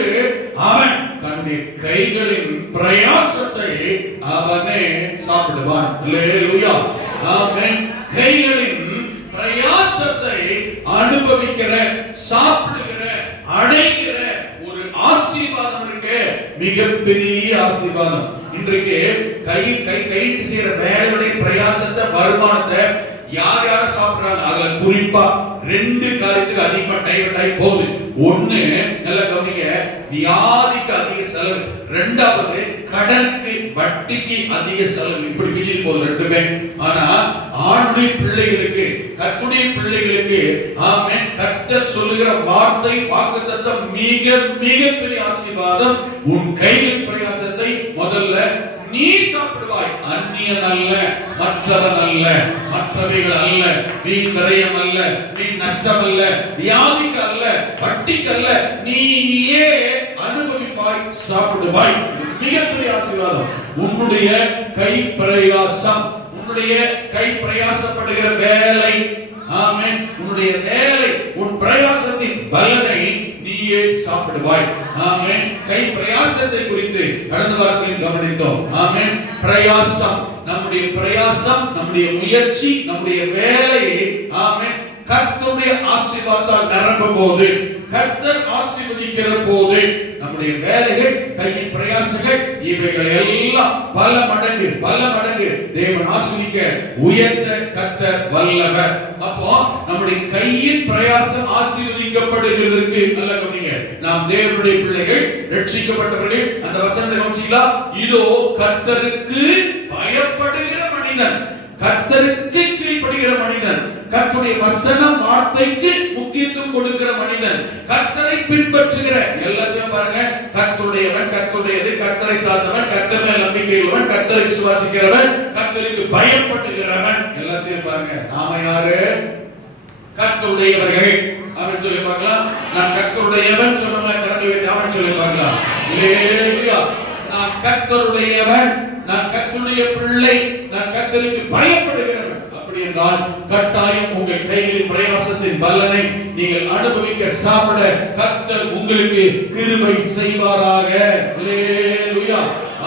அவன் தன்னுடைய கைகளின் பிரயாசத்தை அவனே சாப்பிடுவான். அல்லேலூயா. ஆமென். கைகளின் பிரயாசத்தை அனுபவிக்கிற, சாப்பிடுகிற, அடைகிற ஒரு ஆசீர்வாதம் இருக்கு. மிகப்பெரிய ஆசீர்வாதம். இன்றைக்கு கையிட்டு செய்யற வேலையுடைய பிரயாசத்தை, வருமானத்தை யார் யார் சாப்பிடுறாங்க? அதுல குறிப்பா ரெண்டு காரியத்துக்கு அதிகமா டைவர்ட் போகுது. ஒண்ணு, நல்ல கவனிங்க, வியாதிக்கு அதிக செலவு. ரெண்டாவது, கடனுக்கு வட்டிக்கு அதிக செலவு. இப்படி பிடிச்சிட்டு போகுது ரெண்டுமே. ஆனா ஆணுடைய பிள்ளைகளுக்கு, கர்த்தருடைய பிள்ளைகளுக்கு, ஆமென், கர்த்தர் சொல்லுகிற வார்த்தை, வாக்குத்தத்தம் மிக மிக பெரிய ஆசீர்வாதம். உன் கையில் பிரயாசத்தை முதல்ல நீ சாப்பிடுவாய். அந்நியன் அல்ல, மற்றவன் அல்ல, மற்றவைகள் அல்ல, வீண் கரையம் அல்ல, வீண் நஷ்டம் அல்ல, வியாதிக்கு அல்ல, வட்டிக்கு அல்ல, நீயே அனுபவிப்பாய், சாப்பிடுவாய். மிகப்பெரிய ஆசீர்வாதம். உன்னுடைய கை பிரயாசம், உன்னுடைய கை பிரயாசப்படுகிற வேலை, ஆமென், உன்னுடைய வேலை, உன் பிரயாசத்தின் பலனை நீயே சாப்பிடுவாய். ஆமென். கை பிரயாசத்தை குறித்து கடந்த வாரத்தில் கவனித்தோம். ஆமென். பிரயாசம், நம்முடைய பிரயாசம், நம்முடைய முயற்சி, நம்முடைய வேலை, ஆமென், கர்த்தருடைய ஆசீர்வாதத்தால் நிரம்பும் போது, கர்த்தர் ஆசீர்வதிக்கிற போது, நம்முடைய வேலைகள், கையின் பிரயாசங்கள், இவைகள் எல்லாம் பல மடங்கு தேவன் ஆசீர்வதிக்க உயர்த்த கர்த்தர் வல்லவர். அப்போ நம்முடைய கையின் பிரயாசம் ஆசீர்வதிக்கப்படுகிறதற்கு நல்ல கவனிங்க, நாம் தேவனுடைய பிள்ளைகள், ரட்சிக்கப்பட்டவர்கள். அந்த வசனத்தை கவனிச்சீங்களா? இதோ கர்த்தருக்கு பயப்படுகிற மனிதன், கர்த்தருக்கு கீழ்ப்படுகிற மனிதன், கர்த்தருடைய வசனம் வார்த்தைக்கு முக்கியத்துவம் கொடுக்கிற மனிதன், கர்த்தரை பின்பற்றுகிற, எல்லாத்தையும் பாருங்க, கர்த்தருடையவன், கர்த்தருடையது, கர்த்தரை சார்ந்தவன், கர்த்தர் மேல் நம்பிக்கை உள்ளவன், கர்த்தரை விசுவாசிக்கிறவன், கர்த்தருக்கு பயப்படுகிறவன், எல்லாத்தையும் பாருங்க. நாம யாரு? கர்த்தருடையவர்கள். அவன் சொல்லி பார்க்கலாம். நான் கர்த்தருடையவன் சொன்னவன் கரங்களை வைத்து அவன் சொல்லி பார்க்கலாம். அல்லேலூயா. நான் நான் கர்த்தருடையவன், நான் கர்த்தருடைய பிள்ளை, நான் கர்த்தருக்கு பயப்படுகிறவன் அப்படி என்றால் கட்டாயம் உங்கள் கைகளின் பிரயாசத்தின் பலனை நீங்கள் அனுபவிக்க சாப்பிட கர்த்தர் உங்களுக்கு கிருபை செய்வாராக. அல்லேலூயா,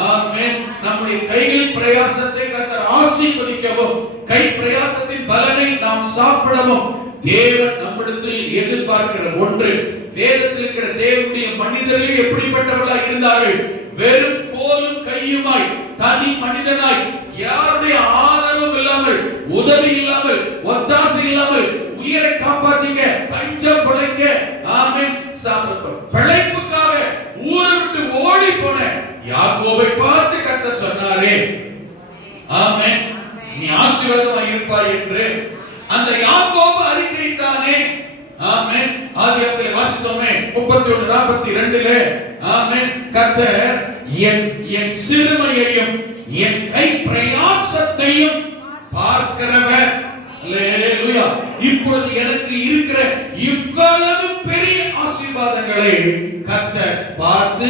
ஆமென். நம்முடைய கைகளின் பிரயாசத்தை கர்த்தர் ஆசீர்வதிக்கவும் கை பிரயாசத்தின் பலனை நாம் சாப்பிடவும் தேவன் நம்மிடத்தில் எதிர்பார்க்கிற ஒன்று. வேதத்தில் இருக்கிற தேவனுடைய மனிதர்கள் எப்படிப்பட்டவர்களாய் இருந்தார்கள்? வெறும் கோலும் கையுமாய், தனி மனிதனாய், யாருடைய ஆதரவும் இல்லாமல், உதவி இல்லாமல், ஒத்தாசை இல்லாமல் உயிரை காப்பாத்திக்க, பஞ்சம் பிழைக்க, ஆமென், பிழைப்புக்காக ஊரை விட்டு ஓடி போன யாக்கோபை பார்த்து கர்த்தர் சொன்னாரே, ஆமென், நீ ஆசீர்வாதமாய் இருப்பாய் என்று அந்த யாக்கோபு அறிக்கையிட்டானே. ஆமென். ஆதியாகமத்திலே வாசித்தோமே 31:42. ஆமென். கர்த்தர் என் சிறுமையையும் என் கை பிரயாசத்தையும் பார்க்கிறவர். அல்லேலூயா. இப்பொழுது எனக்கு இருக்கிற இவ்வளவு பெரிய ஆசீர்வாதங்களை கர்த்தர் பார்த்து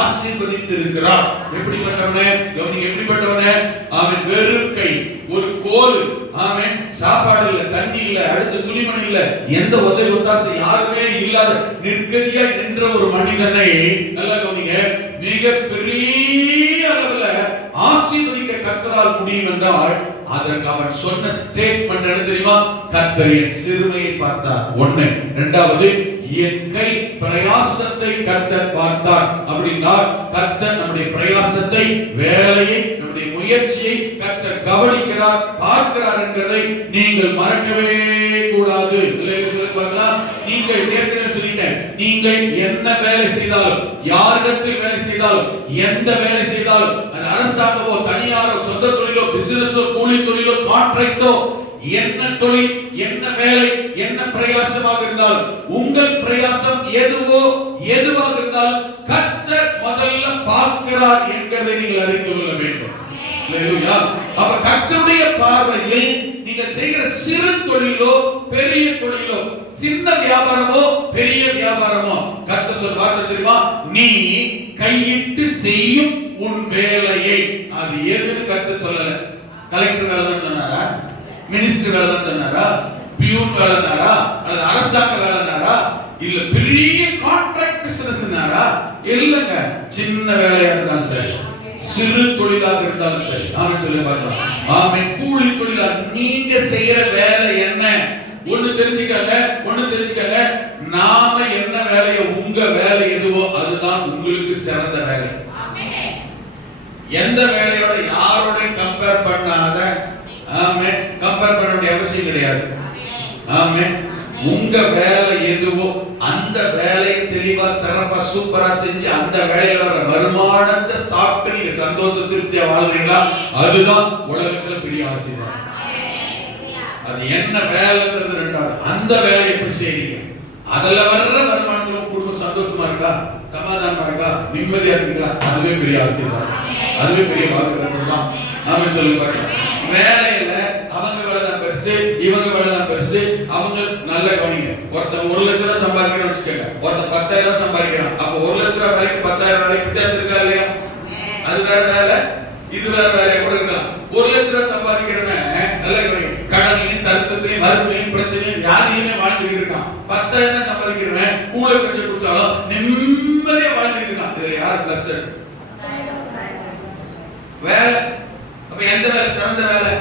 ஆசீர்வதித்து இருக்கிறார். எப்படிப்பட்டவனே? கவனிங்க, எப்படிப்பட்டவனே? அவன் வெறும் கை, ஒரு கோல், ஆமென், சாப்பாடு இல்ல, தண்ணி இல்ல, அடுத்த துணிமணி இல்ல, எந்த உதவி ஒத்தாசை யாருமே இல்லாத நிர்கதியாய் நின்ற ஒரு மனிதனை நல்லா கவனிங்க, மிக பெரிய அளவுல ஆசீர்வதிக்க கர்த்தரால் முடியும் என்றால் அதற்கு அவன் சொன்ன ஸ்டேட்மெண்ட் என்ன தெரியுமா? கர்த்தர் என் சிறுமையை பார்த்தார். ஒண்ணு. இரண்டாவது, என் கை பிரயாசத்தை கர்த்தர் பார்த்தார். அப்படின்னா கர்த்தர் நம்முடைய பிரயாசத்தை, வேலையை, நம்முடைய முயற்சியை கர்த்தர் கவனிக்கிறார், பார்க்கிறார் என்கிறதை நீங்கள் மறக்கவே கூடாது. நீங்கள் ஏற்கனவே சொல்லிட்டேன், நீங்கள் என்ன வேலை செய்தாலும், யாரிடத்தில் வேலை செய்தாலும், எந்த வேலை செய்தாலும், அது அரசாங்கமோ, தனியாரோ, சொந்த தொழிலோ, பிசினஸோ, கூலி தொழிலோ, கான்ட்ராக்டோ, என்ன தொழில், என்ன வேலை, என்ன பிரயாசமாக இருந்தால், உங்கள் பிரயாசம் எதுவாக இருந்தால் கர்த்தர் முதல்ல பார்க்கிறார் என்கிறதை நீங்கள் அறிந்து கொள்ள வேண்டும். அல்லேலூயா. அப்ப கர்த்தருடைய பார்வையில் நீங்கள் செய்கிற சிறு தொழிலோ, பெரிய தொழிலோ, சின்ன வியாபாரமோ, பெரிய வியாபாரமோ, கர்த்தர் சொல்ற வார்த்தை தெரியுமா? நீ கையிட்டு செய்யும் உன் வேலையை. அது எதுன்னு கர்த்தர் சொல்லல. கலெக்டர் வேலை தான் சொன்னாரா? மினிஸ்டர் வேலை தான் சொன்னாரா? பியூன் வேலைனாரா? அல்லது அரசாங்க வேலைனாரா? இல்ல பெரிய கான்ட்ராக்ட் பிசினஸ்னாரா? இல்லங்க, சின்ன வேலையா இருந்தாலும் சரி, சிறு தொழிலாக இருந்தாலும் சரி, ஆமென் சொல்லி பார்க்கலாம். ஆமென். கூலி தொழிலா நீங்க செய்யற வேலை என்ன? ஒண்ணு தெரிஞ்சுக்கங்க, நாம என்ன வேலையோ, உங்க வேலை எதுவோ அதுதான் உங்களுக்கு சிறந்த வேலை. எந்த வேலையோட யாரோட கம்பேர் பண்ணாத, ஆமென், கம்பேர் பண்ண வேண்டிய அவசியம் கிடையாது. ஆமென். உங்க வேலை எதுவோ அந்த வேலையை தெளிவா, சிறப்பா, சூப்பரா செஞ்சு அந்த வேலையில வர வருமானத்தை சாப்பிட்டு நீங்க சந்தோஷ திருப்தியா வாழ்றீங்களா? அதுதான் உலகத்துல பெரிய ஆசீர்வாதம். அது என்ன வேலைன்றது ரெண்டாவது. அந்த வேலை எப்படி செய்றீங்க, அதுல வர்ற வருமானத்துல குடும்பம் சந்தோஷமா இருக்கா, சமாதானமா இருக்கா, நிம்மதியா இருக்கீங்களா? அதுவே பெரிய ஆசீர்வாதம், அதுவே பெரிய வாக்குத்தத்தம் தான். ஆமென் சொல்லி பார்க்கலாம். வேலையில அவங்க வேலை தான் பெருசு, இவங்க வேலை தான் பெருசு. அவங்க நல்ல கவனிங்க, ஒருத்தன் 1 லட்சம் ரூபாய் சம்பாதிக்கிறான்னு வச்சுக்கோங்க, ஒருத்தன் 10,000 ரூபாய் சம்பாதிக்கிறான். அப்ப 1 லட்சம் ரூபாய் வேலைக்கு 10,000 வேலைக்கு வித்தியாசம் இருக்கா இல்லையா? அது வேற வேலை, இது வேற வேலையா கூட இருக்கலாம். 1 லட்சம் ரூபாய் சம்பாதிக்கிறவன் நல்ல கவனிங்க, கடன்லையும், தருத்தத்திலையும், வறுமையும், பிரச்சனையும், வியாதியுமே வாழ்ந்துகிட்டு இருக்கான். 10,000 தான் சம்பாதிக்கிறவன் கூழ கொஞ்சம் குடிச்சாலும் நிம்மதியா வாழ்ந்துகிட்டு இருக்கான். அது யார் பிளஸ் வேலை? அப்ப எந்த வேலை சிறந்த வேலை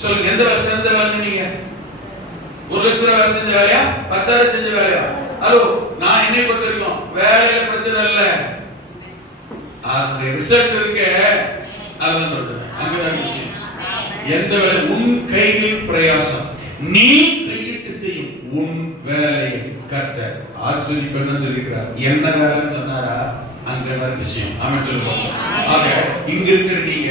சொல்லுங்க? எந்த வேலை சிறந்த வேலை? நீங்க 1 லட்சம் ரூபாய் வேலை செஞ்ச வேலையா, 10,000 செஞ்ச வேலையா? ஹலோ, நான் என்னை பொறுத்திருக்கோம், வேலையில பிரச்சனை இல்ல, அதனுடைய ரிசல்ட் இருக்கு, அதுதான் பிரச்சனை. அங்கதான் விஷயம். எந்த வேலை? உன் கைகளின் பிரயாசம், நீ கையிட்டு செய்யும் உன் வேலையை கர்த்தர் ஆசீர்வதிப்பேன்னு சொல்லிக்கிறார். என்ன வேலைன்னு சொன்னாரா? அங்க வேற விஷயம். ஆமென் சொல்லுங்க. ஆக இங்க இருக்கிற நீங்க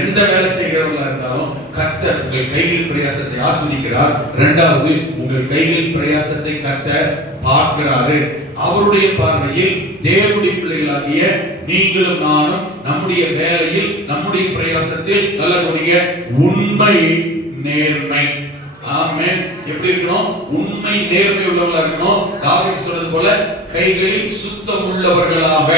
எந்த வேலை செய்கிறவங்களா இருந்தாலும் கர்த்தர் உங்கள் கைகளின் பிரயாசத்தை ஆசீர்வதிக்கிறார். இரண்டாவது, உங்கள் கைகளின் பிரயாசத்தை கர்த்தர் பார்க்கிறாரு. அவருடைய பார்வையில் தேவனுடைய பிள்ளைகளாகிய நீங்களும் நானும் நம்முடைய வேலையில், நம்முடைய பிரயாசத்தில் நல்ல உண்மை, நேர்மை, ஆமென், எப்படி இருக்கணும்? உண்மை, நேர்மை உள்ளவர்களா இருக்கணும். தாவீது சொல்றது போல கைகளில் சுத்தம் உள்ளவர்களாக,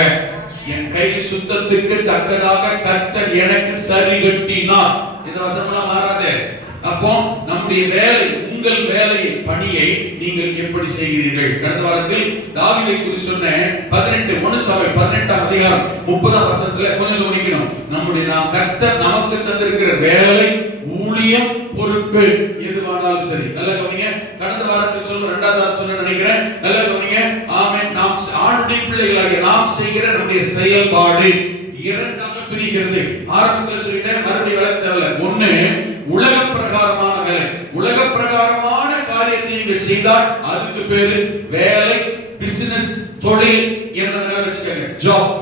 என் கை சுத்தத்துக்கு தக்கதாக கர்த்தர் எனக்கு சரி கட்டினார். இந்த வசனம்லாம் மாறாதே. அப்போ நம்முடைய வேலை, உங்கள் வேலையை, பணியை நீங்கள் எப்படி செய்கிறீர்கள்? கடந்த வாரத்தில் தாவீதை குறித்து சொன்னேன். 1 சாமுவேல் 18ஆம் அதிகாரம் 30ஆம் வசனத்துல கொஞ்சம் கவனிக்கணும். நாம் கர்த்தர் நமக்கு தந்திருக்கிற வேலை, ஊழியம், பொறுப்பு எதுவானாலும் சரி. நல்ல கவனிங்க. கடந்த வாரத்தில் சொல்ல 2வது வாரம் சொன்ன நினைக்கிறேன். நல்ல கவனிங்க. ஆமென். நாம் ஆண்டுடைய பிள்ளைகளாகிய நாம் செய்கிற நம்முடைய செயல்பாடு இரண்டாக பிரிக்கிறது. ஆரம்பத்தில் சொல்லிட்டேன், மறுபடியும் விளக்க தேவையில்லை. ஒண்ணு உலக பிரகாரமான வேலை. உலக பிரகாரமான காரியத்தை நீங்கள் செய்தால் அதுக்கு பேரு வேலை, பிசினஸ், தொழில் என்ன வச்சுக்கோங்க, ஜாப்.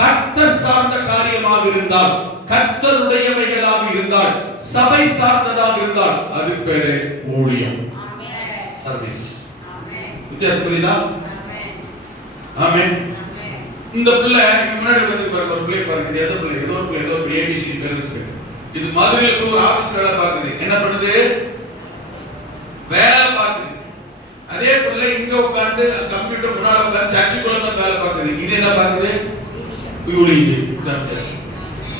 கர்த்தர் சார்ந்த காரியமாக இருந்தால், கர்த்தருடையவைகளாக இருந்தால், சபை சார்ந்ததாக இருந்தால் அதுக்கு பேரு ஊழியம், சர்வீஸ். வித்தியாசம் புரியுதா? ஆமென். இந்த பிள்ளை முன்னாடி வந்து பாருங்க, ஒரு பிள்ளை பாருங்க, இது ஏதோ பிள்ளை, ஏதோ ஒரு ஏபிசி பேர் இருக்கு. இது மதுரையில போய் ஒரு ஆபீஸ் வேலை பார்க்குது. என்ன பண்ணுது? வேலை பார்க்குது. அதே பிள்ளை இங்க உட்கார்ந்து கம்ப்யூட்டர் முன்னால உட்கார்ந்து சர்ச்சுக்குள்ள தான் வேலை பார்க்குது. இது என்ன பார்க்குது? ஊழியம்.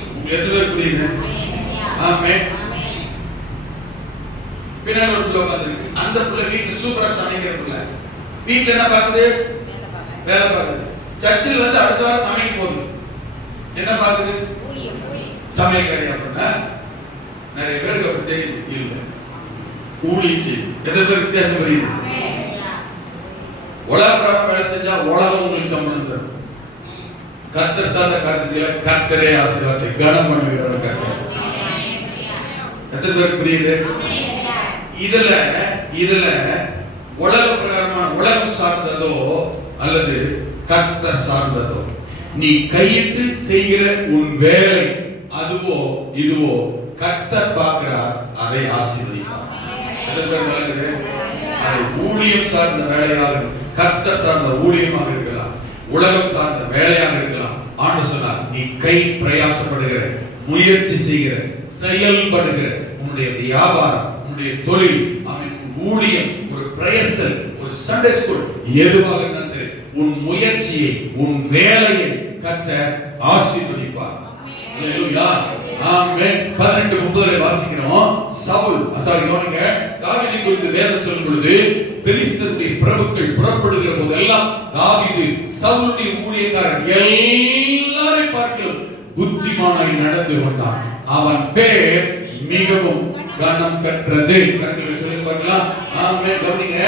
உங்களுக்கு எத்தனை பேர் புரியுது? ஆமென். பின்னாடி ஒரு பிள்ளை உட்கார்ந்துருக்கு. அந்த பிள்ளை வீட்டுல சூப்பரா சமைக்கிற பிள்ளை. வீட்டுல என்ன பார்க்குது? வேலை பார்க்குது. சர்ச்சில் வந்து அடுத்த வாரம் சமைக்க போகுது. என்ன பார்க்குது? சமையல்காரி. அப்படின்னா நிறைய பேருக்கு அப்படி தெரியுது. இல்ல, ஊழியம் செய்யுது. எத்தனை பேர் வித்தியாசம் புரியுது? உலகம் வேலை செஞ்சா உலகம் உங்களுக்கு சம்பளம் தரும். கர்த்தர் சார்ந்த காரியத்துல கர்த்தரே ஆசீர்வாதத்தை கனம் பண்ணுகிறவர் கர்த்தர். எத்தனை பேருக்கு புரியுது? இதுல உலக பிரகாரமான, உலகம் சார்ந்ததோ அல்லது கர்த்தர் சார்ந்ததோ, நீ கையிட்டு செய்கிற உன் வேலை அதுவோ இதுவோ கர்த்தர் பார்க்கிறார், அதை ஆசீர்வதிப்பார். அதை ஊழியம் சார்ந்த வேலையாக, கர்த்தர் சார்ந்த ஊழியமாக இருக்கலாம், உலகம் சார்ந்த வேலையாக இருக்கலாம். ஆண்டு சொன்னார், நீ கை பிரயாசப்படுகிற, முயற்சி செய்கிற, செயல்படுகிற உன்னுடைய வியாபாரம், உன்னுடைய தொழில், ஊழியம், ஒரு பிரேசல், ஒரு சண்டே ஸ்கூல், எதுவாக இருந்தாலும் சரி, உன் முயற்சியை, உன் வேலையை கர்த்தர் ஆசீர்வதிப்பார். அல்லேலூயா. ஆமென். 18:30 வாசிக்கிறோம். சவுல், கவனிங்க, தாவீதை குறித்து வேதம் சொல்லும் பொழுது பெலிஸ்தருடைய பிரபுக்கள் புறப்படுகிற போதெல்லாம் தாவீது சவுலுடைய ஊழியக்காரன் எல்லாரையும் பார்க்கலாம் புத்திமானாய் நடந்து கொண்டான். அவன் பேர் மிகவும் கனம் பெற்றது. சொல்லி பார்க்கலாம். ஆமென். கவனிங்க,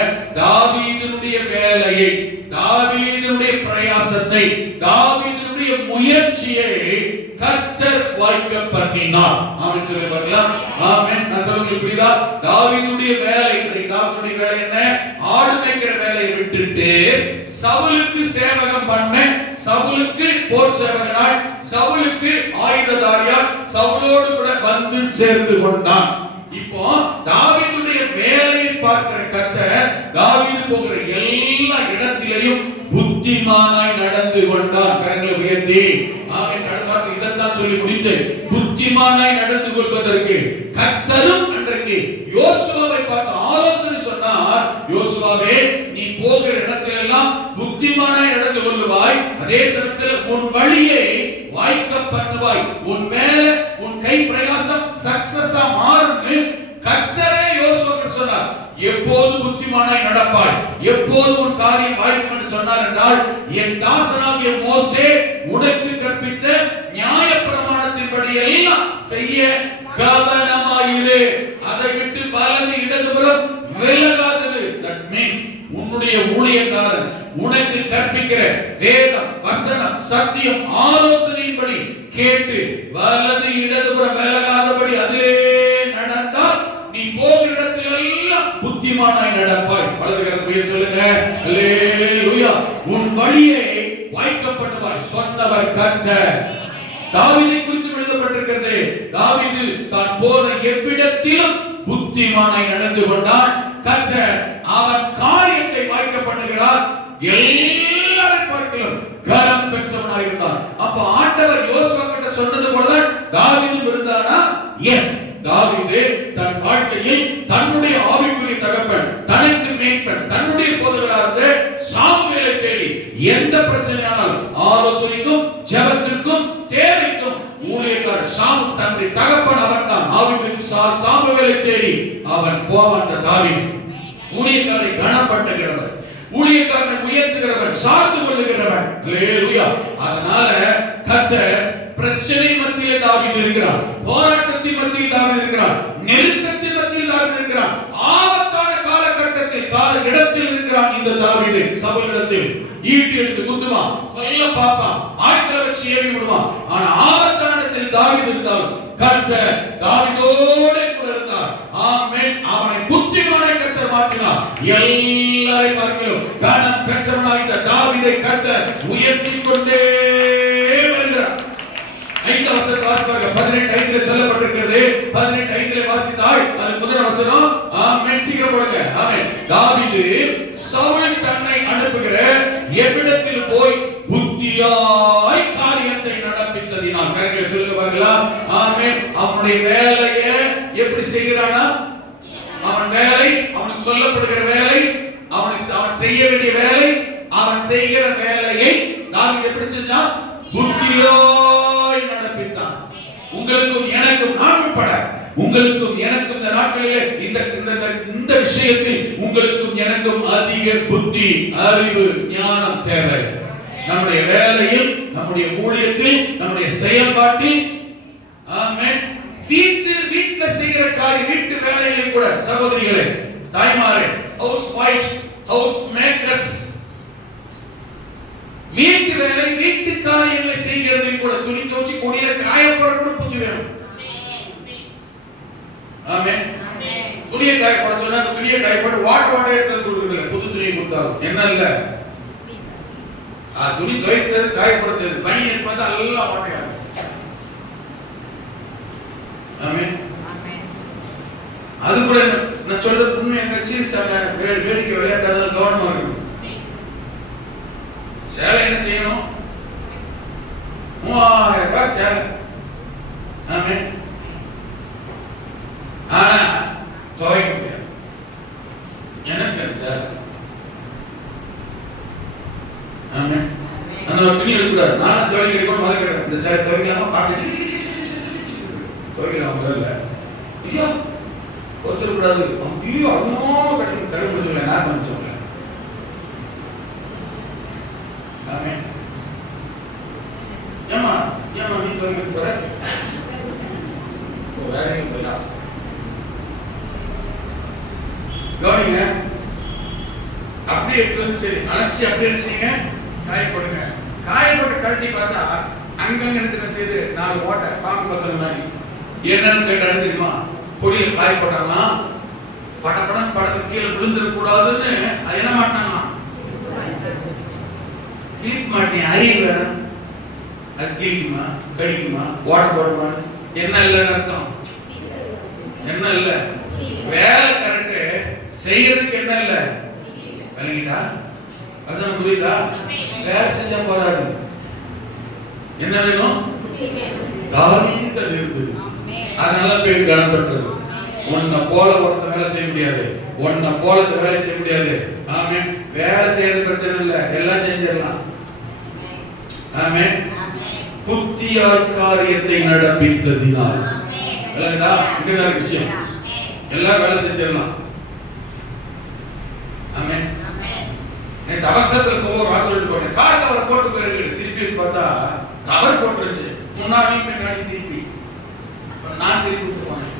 தாவீதுடைய வேலையை, தாவீதுடைய பிரயாசத்தை, தாவீதுடைய முயற்சியை கர்த்தர் வாய்க்க பண்ணினார். ஆமென். சொல்லி பார்க்கலாம். ஆமென். நான் சொல்றது புரியுதா? தாவீதுடைய வேலை, தாவீதுடைய வேலை என்ன? ஆடு மேய்க்கிற வேலையை விட்டுட்டு சவுலுக்கு சேவகம் பண்ண, சவுலுக்கு போர் சேவகனாய், சவுலுக்கு ஆயுததாரியாய் சவுலோடு கூட வந்து சேர்ந்து கொண்டான். இப்போ தாவீதுடைய வேலையை பார்க்கிற கர்த்தர் தாவீது போகிற எல்லா இடத்திலேயும் புத்திமானாய் நடந்து கொண்டான். கரங்களை உயர்த்தி ஆமென். கடவுள் இதைத்தான் சொல்லி முடித்து, புத்திமானாய் நடந்து கொள்வதற்கு கர்த்தரும் அன்றைக்கு யோசுவாவை பார்த்து ஆலோசனை சொன்னார். யோசுவாவே, நீ போகிற இடத்திலெல்லாம் புத்திமானாய் நடந்து கொள்வாய், அதே சமயத்தில் உன் வழியை வாய்க்க பண்ணுவாய், உன் வேலை, உன் கை பிரயாசம் சக்சஸா மாறும்னு கர்த்தரே யோசுவாவுக்கு சொன்னார். எப்போது புத்திமானாய் நடப்பாய், எப்போது உன் காரியம் வாய்க்கும் என்று சொன்னார் என்றால், என் தாசனாகிய மோசே உனக்கு கற்பித்த நியாயப்பிரமாணத்தின்படி எல்லாம் செய்ய கவனமாயிரு, அதை விட்டு வலது இடதுபுறம் விலகாதது. தட் மீன்ஸ் உன்னுடைய ஊழியக்காரன் உனக்கு கற்பிக்கிற வேதம், வசனம், சத்தியம், ஆலோசனையின்படி கேட்டு வலது இடதுபுறம் விலகாதபடி அதிலே நடந்தால் நீ போகிற இடத்திலெல்லாம் புத்திமானாய் நடப்பாய். வலது கரத்தை சொல்லுங்க. அல்லேலூயா. உன் வழியை வாய்க்கப்படுவாய் சொன்னவர் கர்த்தர். தாவீதை குறித்து எழுதப்பட்டிருக்கிறது. தாவீது தான் போன எவ்விடத்திலும் புத்திமானாய் நடந்து கொண்டான். கர்த்தர் அவன் காரியத்தை வாய்க்க பண்ணுகிறார். எல்லாரையும் பார்க்கலாம் கனம் பெற்றவனாய் இருந்தான். அப்ப ஆண்டவர் யோசுவா கிட்ட சொன்னது போலதான் தாவீது இருந்தானா? எஸ். தாவீது தன் வாழ்க்கையில் தன்னுடைய ஆவிக்குரிய தகப்பன், தனக்கு மேய்ப்பன், தன்னுடைய போதகராக இருந்த சாமுவேலை தேடி எந்த பிரச்சனையானாலும் ஆலோசனைக்கும் ஜெப அவனுடைய தகப்பன் அவன் தான். ஆவியில் சாமுவேலை தேடி அவன் போவான். அந்த தாவீது ஊழியக்காரரை கனப்படுத்துகிறவன், ஊழியக்காரனை உயர்த்துகிறவன், சார்ந்து கொள்ளுகிறவன். அல்லேலூயா. அதனால கர்த்தர் பிரச்சனை மத்தியிலே தாவீது இருக்கிறான், போராட்டத்தின் மத்தியில் தாவீது இருக்கிறான், நெருக்கத்தின் மத்தியில் தாவீது இருக்கிறான், ஆபத்தான காலகட்டத்தில் கால இடத்தில் இருக்கிறான். இந்த தாவீது சபையிடத்தில் ஈட்டி எடுத்து குத்துவான், கொல்ல பாப்பான், ஆட்களை வச்சு ஏவி விடுவான். ஆனா ஆபத்தான இடத்தில் தாவீது இருந்தால் கர்த்தர் தாவீதோடு கூட இருந்தார். ஆமென். அவனை புத்திமானை கர்த்தர் மாற்றினார். எல்லாரை பார்க்கிறோம் கனம் பெற்றவனாய் இந்த தாவீதை கர்த்தர் உயர்த்தி கொண்டே வருகிறார். 5 வசனம் வாசிப்பாங்க. 18:5 சொல்லப்பட்டிருக்கிறது. 18:5 வாசித்தால் அது முதல் வசனம். ஆமென். சீக்கிரம் போடுங்க. ஆமென். தாவீது சவுல் தன்னை அனுப்புகிற எவ்விடத்தில் போய் புத்தியாய் காரியத்தை நடப்பித்ததினால். கரெக்ட்டா சொல்லுங்க பாக்கலாம். ஆமென். அவனுடைய வேலையை எப்படி செய்கிறானா? அவன் வேலை, அவனுக்கு சொல்லப்படுகிற வேலை, அவன் செய்ய வேண்டிய வேலை, அவன் செய்கிற வேலையை தாவீது எப்படி செஞ்சான்? புத்தியாய் நடப்பித்தான். உங்களுக்கும் எனக்கும், நான் உட்பட உங்களுக்கும் எனக்கும் இந்த நாட்களிலே இந்த விஷயத்தில் உங்களுக்கும் எனக்கும் அதிக புத்தி, அறிவு, ஞானம் தேவை. நம்முடைய வேலையில், நம்முடைய ஊழியத்தில், நம்முடைய செயல்பாட்டில். ஆமென். வீட்டுல செய்கிற காரியம், வீட்டு வேலைகளில் கூட சகோதரிகளே, தாய்மாரே, ஹவுஸ் வைஃப்ஸ், ஹவுஸ் மேக்கர்ஸ், வீட்டு வேலை, வீட்டு காரியங்களை செய்கிறது கூட, துணி துவைச்சு கொடியில காயப்பட கூட புத்தி வேணும். ஆமென். துணியை காயப்பட சொன்னா அந்த துணியை காயப்பட வாட்டர் எடுத்து கொடுக்குறதில்ல. புது துணியை கொடுத்தாலும் என்ன இல்ல, துணி துவைக்கிறது, காயப்படுத்துறது, பனி பார்த்தா எல்லாம் வாட்டையா. ஆமென். அது கூட நான் சொல்றது உண்மை. எங்க சீரியஸாக வேடிக்கை விளையாட்டு கவனமா இருக்கணும். சேலை என்ன செய்யணும்? 3000 ரூபாய் சேலை. ஆமென். ஆனா துவைக்க முடியாது. எனக்கு அது சேலை. ஆமென். அந்த துணி எடுக்கூடாது. நானும் துவைக்கிறேன், முதல்ல கேட்டேன், இந்த சேலை துவைக்கலாமா? பார்த்து துவைக்கலாம் முதல்ல. ஐயோ ஒத்துக்கூடாது. ஐயோ அவ்வளோ கடுப்பு சொல்ல நான் சொல்ல. ஆமென். ஏமா நீ துவைக்க போற? வேற எங்க போயிடலாம். கவனிங்க. அப்படியே எடுத்து சரி அலசி அப்படியே செய்யுங்க, காயப்படுங்க. காயப்பட்டு கழட்டி பார்த்தா அங்கங்க எடுத்து செய்து 4 ஓட்டை பாம்பு பத்தன மாதிரி. என்னன்னு கேட்டா தெரியுமா? கொடியில காயப்பட்டாங்கன்னா படப்படம் படத்து கீழே விழுந்துட கூடாதுன்னு அது என்ன மாட்டாங்கன்னா கிளிப் மாட்டேன். அறிவு வேற, அது கிழிக்குமா, கடிக்குமா, ஓட்ட போடுமா? என்ன இல்லைன்னு அர்த்தம்? என்ன இல்ல, வேலை கரெக்டு செய்யறதுக்கு என்ன இல்ல. விளங்கிட்டா? வசனம் புரியுதா? வேலை செஞ்சா போதாது, என்ன வேணும்? தாவீது இருந்தது. அதனால பேர் கனம் பெற்றது. உன்னை போல ஒருத்த வேலை செய்ய முடியாது, உன்னை போல வேலை செய்ய முடியாது. ஆமென். வேலை செய்யறது பிரச்சனை இல்ல, எல்லாம் செஞ்சிடலாம். ஆமென். புத்தியாய் காரியத்தை நடப்பித்ததினால். விளங்குதா? இதுதான் விஷயம். எல்லாம் வேலை செஞ்சிடலாம். ஆமென். நேத்து அவசரத்துல போவோம், சொல்லிட்டு போனேன். கார் கவரை போட்டு போயிருக்கு. திருப்பி பார்த்தா கவர் போட்டுருச்சு, முன்னாடி பின்னாடி திருப்பி. நான் திருப்பி போனேன்.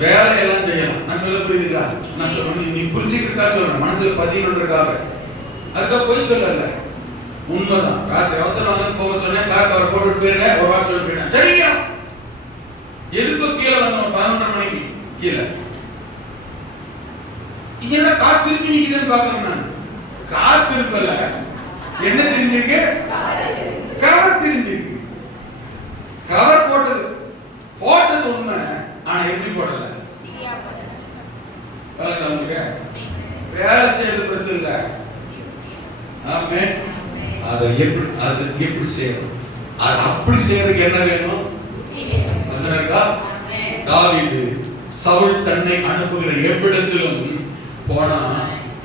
வேலையெல்லாம் செய்யலாம். நான் சொல்ல புரியுதுங்களா? நான் சொல்றேன், நீ புரிஞ்சுக்கிறதா சொல்றேன், மனசுல பதியணுன்றதுக்காக. அதுக்காக போய் சொல்லல, உண்மைதான். ராத்திரி அவசரம் போக சொன்னேன், கார் கவர் போட்டுட்டு போயிருங்க, ஒரு வாரம் சொல்லி போயிட்டேன். சரியா? எதுக்கு கீழே வந்த ஒரு 11 மணிக்கு கீழே இங்க கார் திருப்பி நிக்குதுன்னு பாக்கிறேன். நான் கார் திருப்பல, என்ன திரும்பிருக்கு? கவர் திரும்பிருக்கு. கவர் போட்டது உண்மை, ஆனா எப்படி போடல? வேலை செய்யறது பிரச்சனை இல்ல. ஆமென். அதை எப்படி செய்யணும்? அது அப்படி செய்யறதுக்கு என்ன வேணும்? வசனம் இருக்கா? தாவீது சவுல் தன்னை அனுப்புகிற எவ்விடத்திலும் போனா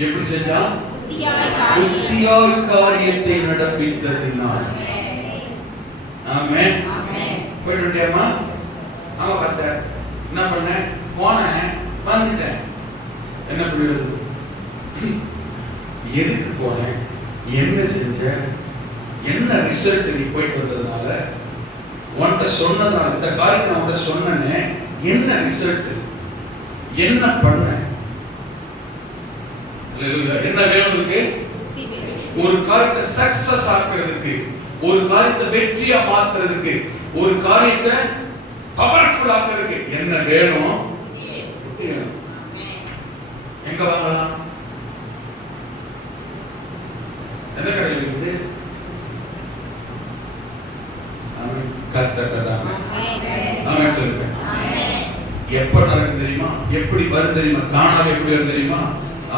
எப்படி செஞ்சான்? புத்தியாய் காரியத்தை நடப்பித்ததினால். ஆமென். போயிட்டு வந்துட்டியாமா? ஆமா பாஸ்டர். என்ன பண்ணேன்? போனேன், வந்துட்டேன். என்ன புரியுது? எதுக்கு போனேன், என்ன செஞ்ச, என்ன ரிசல்ட் நீ போயிட்டு வந்ததுனால, உன்கிட்ட சொன்னதால, இந்த காரியத்தை நான் உன்கிட்ட சொன்னேனே, என்ன ரிசல்ட், என்ன பண்ண? என்ன வேணும் இருக்கு? ஒரு காரியத்தை சக்சஸ் ஆக்குறதுக்கு, ஒரு காரியத்தை வெற்றியா மாத்துறதுக்கு, ஒரு காரியத்தை பவர்ஃபுல் ஆக்குறதுக்கு என்ன வேணும்? புத்தி வேணும். எங்க வாங்கலாம்? எந்த கடையில் இருக்குது? கர்த்தர்தான். ஆமென் சொல்லுங்க. எப்ப நடக்கும் தெரியுமா? எப்படி வரும் தெரியுமா? தானாக எப்படி வரும் தெரியுமா?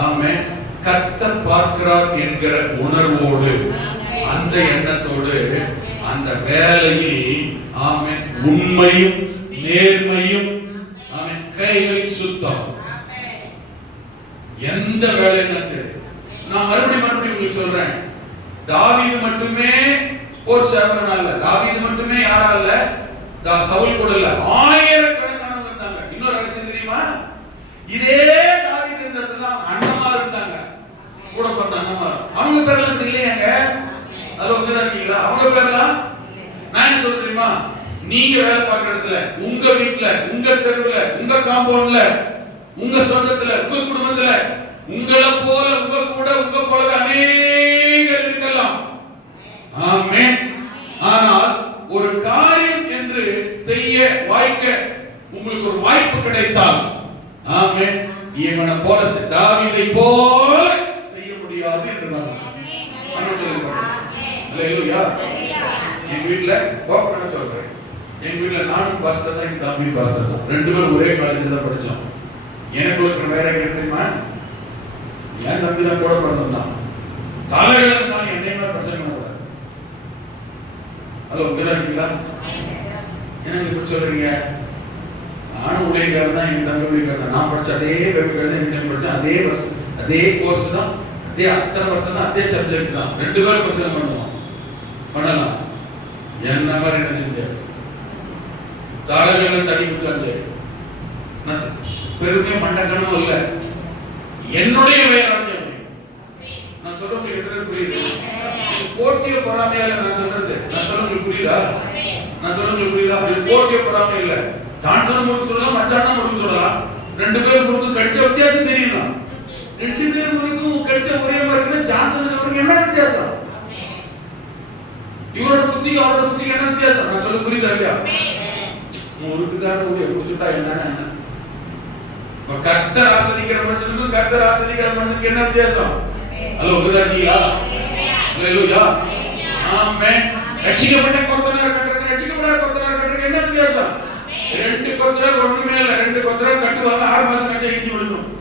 ஆமென். கர்த்தர் பார்க்கிறார் என்கிற உணர்வோடு, அந்த எண்ணத்தோடு, அந்த வேலையில் ஆமென் உண்மையும் நேர்மையும் ஆமென் கைகளில் சுத்தம். எந்த வேலையும் சரி. நான் மறுபடியும் உங்களுக்கு சொல்றேன், தாவீது மட்டுமே ஸ்போர்ட்ஸ் சாம்பியன் அல்ல, தாவீது மட்டுமே யாரா இல்ல, சவுல் கூட இல்ல, ஆயிரக்கணக்கானவங்க இருந்தாங்க. இன்னொரு ரகசியம் தெரியுமா? இதே தாவீது இருந்த இடத்துல அண்ணமார் இருந்தாங்க, கூட பிறந்த அண்ணமார். அவங்க பேர்லாம் இல்லையாங்க? அது உங்கதான் இருக்கீங்களா? அவங்க பேர்லாம் நான் என்ன சொல்ல தெரியுமா? நீங்க வேலை பார்க்குற இடத்துல, உங்க வீட்டுல, உங்க தெருவுல, உங்க காம்பவுண்ட்ல, உங்க சொந்தத்துல, உங்க குடும்பத்துல, உங்களை போல, உங்க கூட, உங்க போலவே அநேகர் இருக்கலாம். ஆமென். ஆனால் ஒரு காரியம் என்று செய்ய வாய்க்க உங்களுக்கு ஒரு வாய்ப்பு கிடைத்தால், ஆமென், இவனை போல தாவீதை போல செய்ய முடியாது என்று நான் சொல்லுங்க. அல்லேலூயா. எங்க வீட்டுல கோபப்பட சொல்றேன், எங்க வீட்டுல நானும் பாஸ்டர் தான், தம்பி பாஸ்டர் தான், ரெண்டு பேரும் ஒரே காலேஜ் தான் படிச்சோம். எனக்கு வேற என்ன தெரியுமா? என் தம்பி தான் கூட பிறந்தான். தலையில இருந்தாலும் என்னையுமே பிரசங்கம் பண்ணக்கூடாது. ஹலோ, உங்க இருக்கீங்களா? என்ன இப்படி சொல்றீங்க? நானும் ஊழியக்காரன் தான், என் தம்பி ஊழியக்காரன். நான் படிச்ச அதே பேப்பர் தான், என் படிச்ச அதே வருஷம், அதே கோர்ஸ் தான், அதே அத்தனை வருஷம் தான், அதே சப்ஜெக்ட் தான். ரெண்டு பேரும் பிரசங்கம் பண்ணுவோம், பண்ணலாம். என்ன மாதிரி என்ன செஞ்ச தாளர்கள் தண்ணி குடிச்சாங்க. பெருமையா மண்டக்கணமும் இல்ல, என்னுடைய வேளாண்மை. நான் சொல்ல உங்களுக்கு எத்தனை புரியுது? போட்டிய பொறாமையால நான் சொல்றது, நான் சொல்ல உங்களுக்கு புரியுதா? நான் சொல்ல உங்களுக்கு புரியுதா? இது போட்டிய பொறாமை இல்ல. தான் முறுக்கு சொல்லலாம், மச்சானா முறுக்கு சொல்லலாம். ரெண்டு பேரும் முறுக்கு கடிச்ச வித்தியாசம் தெரியணும். ரெண்டு பேரும் முறுக்கும் கடிச்ச ஒரே மாதிரி இருக்குன்னா ஜான்சனுக்கு அவருக்கு என்ன வித்தியாசம்? இவரோட புத்திக்கு அவரோட புத்திக்கு என்ன வித்தியாசம்? நான் சொல்ல புரியுதா இல்லையா? முறுக்குக்கான ஊழிய குடிச்சுட்டா என்னன்னா, கர்த்தர் ஆசீர்வதிக்கிற மனுஷனுக்கும் கர்த்தர் ஆசீர்வதிக்கிற மனுஷனுக்கு என்ன வித்தியாசம்? ஹலோ, உங்கதானியா? அல்லேலூயா. ஆமென். ரட்சிக்கப்பட்ட கொத்தனார் கட்டறது, ரட்சிக்கப்படாத கொத்தனார் கட்டறது என்ன வித்தியாசம்? ரெண்டு கொத்தனார் ஒண்ணுமே இல்ல, ரெண்டு கொத்தனார் கட்டுவாங்க, 6 மாசம் கழிச்சு இடிச்சு விழுந்துரும்.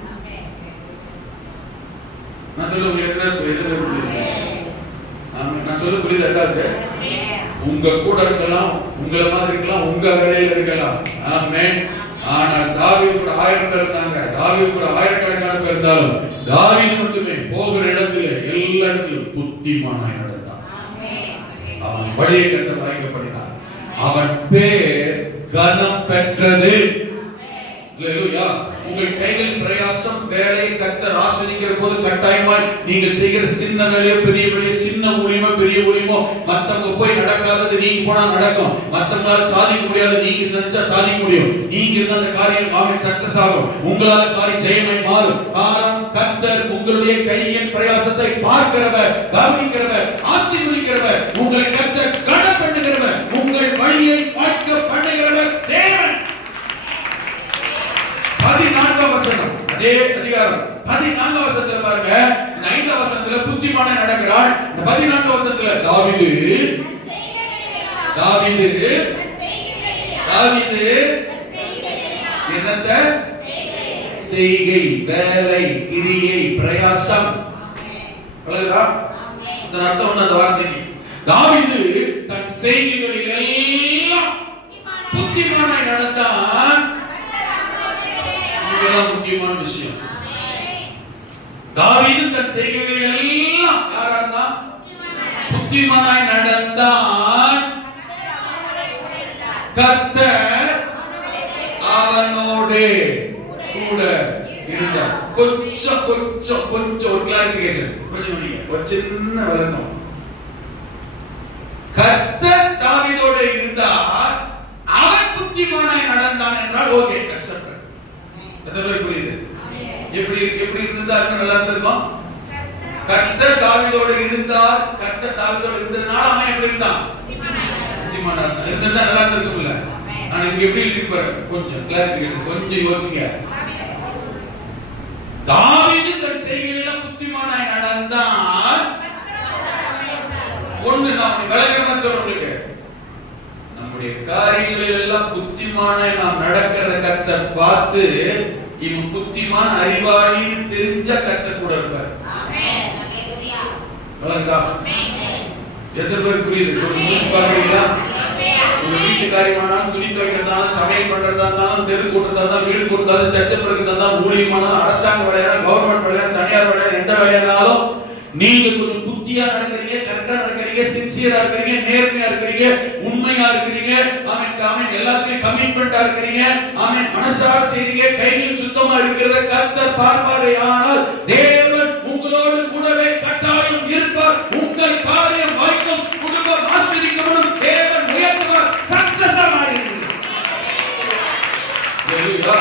நான் சொல்ல உங்களுக்கு புரியுது? ஆமென். நான் சொல்ல புரியுது? ஏதாவது உங்க கூட இருக்கலாம், உங்கள மாதிரி இருக்கலாம், உங்க வேலையில இருக்கலாம். ஆமென். ஆனால் தாவீது கூட 1000 பேர் இருந்தாங்க, தாவீது கூட ஆயிரக்கணக்கான பேர் இருந்தாலும், தாவீது மட்டுமே போகிற இடத்துல எல்லா இடத்திலும் புத்திமானாய் நடந்தான். அவன் வழியை கர்த்தர் வாய்க்கப்படினார், அவன் பேர் கனம் பெற்றது. அல்லேலூயா. உங்கள் கைகளின் பிரயாசம், வேலை கர்த்தர் ஆசீர்வதிக்கிற போது கட்டாயமாய் நீங்கள் செய்கிற சின்ன வேலையோ பெரிய வேலையோ, சின்ன ஊழியமோ பெரிய ஊழியமோ, மத்தவங்க போய் நடக்காதது நீங்க போனா நடக்கும், மத்தவங்களால சாதிக்க முடியாது நீங்க நினைச்சா சாதிக்க முடியும். நீங்க இருந்த அந்த காரியம் ஆமென் சக்சஸ் ஆகும், உங்களால காரியம் ஜெயமாய் மாறும். காரணம் கர்த்தர் உங்களுடைய கையின் பிரயாசத்தை பார்க்கிறவர், கவனிக்கிறவர், ஆசீர்வதிக்கிறவர். உங்களை கர்த்தர் கனப்படுகிறவர், உங்கள் வழியை பார்க்க பண்ணுகிறவர் தேவன். 14ஆம் வசனம், அதே அதிகாரம் 14ஆம் வசனத்துல பாருங்க. இந்த 5ஆம் வசனத்துல புத்திமானை நடக்கிறாள். இந்த 14ஆம் வசனத்துல தாவீது என்னத்த செய்கை, வேலை, கிரியை, பிரயாசம். புரியுதா? இந்த அர்த்தம் என்ன அந்த வார்த்தைக்கு? தாவீது தன் செய்கைகளில் எல்லாம் புத்திமானாய் நடந்தான். இதுதான் முக்கியமான விஷயம். தாவீது தன் செய்கைகளில் எல்லாம் யாரா இருந்தான்? புத்திமானாய் நடந்தான். கர்த்தர் அவனோடு கூட இருந்தார். கொஞ்சம் ஒரு கிளாரிபிகேஷன், ஒரு சின்ன விளக்கம். கர்த்தர் தாவீதோடு இருந்தார், அவன் புத்திமானாய் நடந்தான் என்றால் ஓகே, அக்செப்ட். எத்தனை புரியுது? எப்படி இருந்தா நல்லா இருந்திருக்கும். கர்த்தர் தாவீதோடு இருந்தார், கர்த்தர் தாவீதோடு இருந்ததனால அவன் எப்படி இருந்தான்? புத்திமானா இருந்தா நல்லா இருந்திருக்கும்ல. நான் இங்க எப்படி எழுதிருப்பாரு, கொஞ்சம் கிளாரிபிகேஷன், கொஞ்சம் யோசிங்க. தாவீது தன் செய்கையில புத்திமானாய் நடந்தான். ஒண்ணு நான் விளக்கமா சொல்றேன் உங்களுக்கு. நம்முடைய காரியங்களில் எல்லாம் புத்திமானாய் நாம் நடக்கிறத கர்த்தர் பார்த்து இவன் புத்திமான் அறிவாளின்னு தெரிஞ்ச கர்த்தர் கூட இருப்பார். எத்தனை பேர் புரியுது? பாக்குறீங்களா? உங்க வீட்டு காரியமானாலும், துணி துவைக்கிறதாலும், சமையல் பண்றதா இருந்தாலும், தெரு கூட்டுறதா இருந்தாலும், வீடு கூட்டுறதாலும், சர்ச்சை பிறகுதான், ஊழியமானாலும், அரசாங்க வேலையா, கவர்மெண்ட் வேலையா, தனியார் வேலையா, எந்த வேலையானாலும் நீங்க கொஞ்சம் புத்தியா நடக்கிறீங்க, கரெக்டா நடக்கிறீங்க, சின்சியரா இருக்கிறீங்க, நேர்மையா இருக்கிறீங்க, உண்மையா இருக்கிறீங்க, ஆமென், எல்லாத்துலயும் கமிட்மெண்டா இருக்கிறீங்க, ஆமென், மனசார செய்றீங்க, கையில் சுத்தமா இருக்கிறத கர்த்தர் பார்ப்பாரே. ஆனால் தேவன் உங்களோடு கூடவே கட்டாயம் இருப்பார். உங்கள் காரியம் வாய்க்கும், குடும்பம் ஆசீர்வதிக்கப்படும், தேவன் உயர்த்துவார், சக்சஸா மாறுவீங்க. ஹalleluya,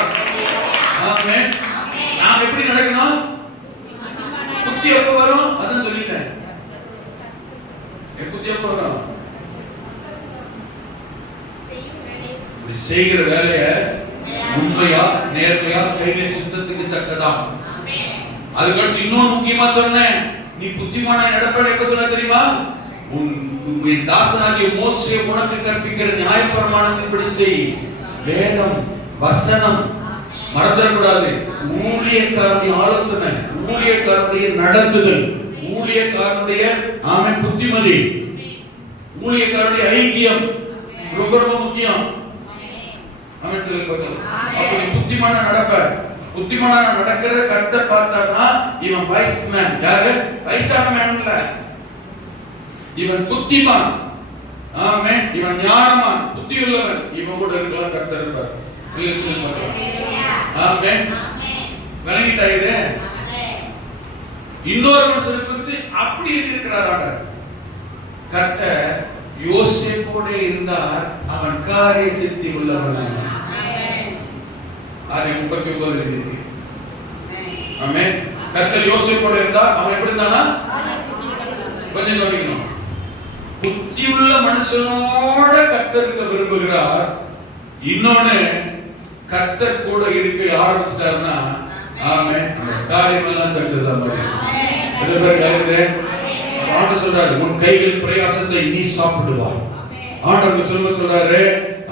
ஆமென். நாம் எப்படி நடக்கணும்? புத்தி எப்ப வரும்? அதான் சொல்லிட்டேன். புத்தி எப்ப வரும்? செய்கிற வேலையை உண்மையா, நேர்மையா, கையில் சித்தத்துக்கு தக்கதா. அதுக்கு இன்னொரு முக்கியமா சொன்னேன், நீ புத்திமானாய் நடப்பேன்னு எப்ப சொன்ன தெரியுமா? உன் தாசனாகிய மோசே உனக்கு கற்பிக்கிற நியாயப்பிரமாணத்தின்படி செய். வேதம், வசனம் மறந்துடக்கூடாது. ஊழியக்காரனுடைய ஆலோசனை, ஊழியக்காரனுடைய நடந்துதல், ஊழியக்காரனுடைய ஆமென் புத்திமதி, ஊழியக்காரனுடைய ஐக்கியம் ரொம்ப ரொம்ப முக்கியம். ஆமென் சொல்லி பார்க்கலாம். அப்படி புத்திமான நடப்ப, புத்திமான நடக்கிறத கர்த்தர் பார்த்தார்னா இவன் வைஸ் மேன். யாரு? வயசான மேன் இல்ல, இவன் புத்திமான். ஆமென். இவன் ஞானமான், புத்தியுள்ளவன். இவன் கூட இருக்கலாம் கர்த்தர் இருப்பார். ஆமென். விளங்கிட்டா இது? இன்னொரு மனுஷனை குறித்து அப்படி எழுதியிருக்கிறார் ஆண்டவர். கர்த்தர் யோசேப்போடு இருந்தார், அவன் காரிய சித்தி உள்ளவன். ஆதியாகமம் 39 எழுதியிருக்கு. ஆமென். கர்த்தர் யோசேப்போடு இருந்தார், அவன் எப்படி இருந்தானா? கொஞ்சம் கவனிக்கணும். புத்தியுள்ள மனுஷனோட கர்த்தர் இருக்க விரும்புகிறார். இன்னொன்னு, கர்த்தர் கூட இருக்க ஆரம்பிச்சிட்டாருன்னா ஆமென், காரியம் எல்லாம் சக்சஸ் ஆகும். எத்தனை பேர் கேக்குது? ஆண்டவர் சொல்றாரு, உன் கைகளின் பிரயாசத்தை நீ சாப்பிடுவாய். ஆண்டவர் சொல்றாரு,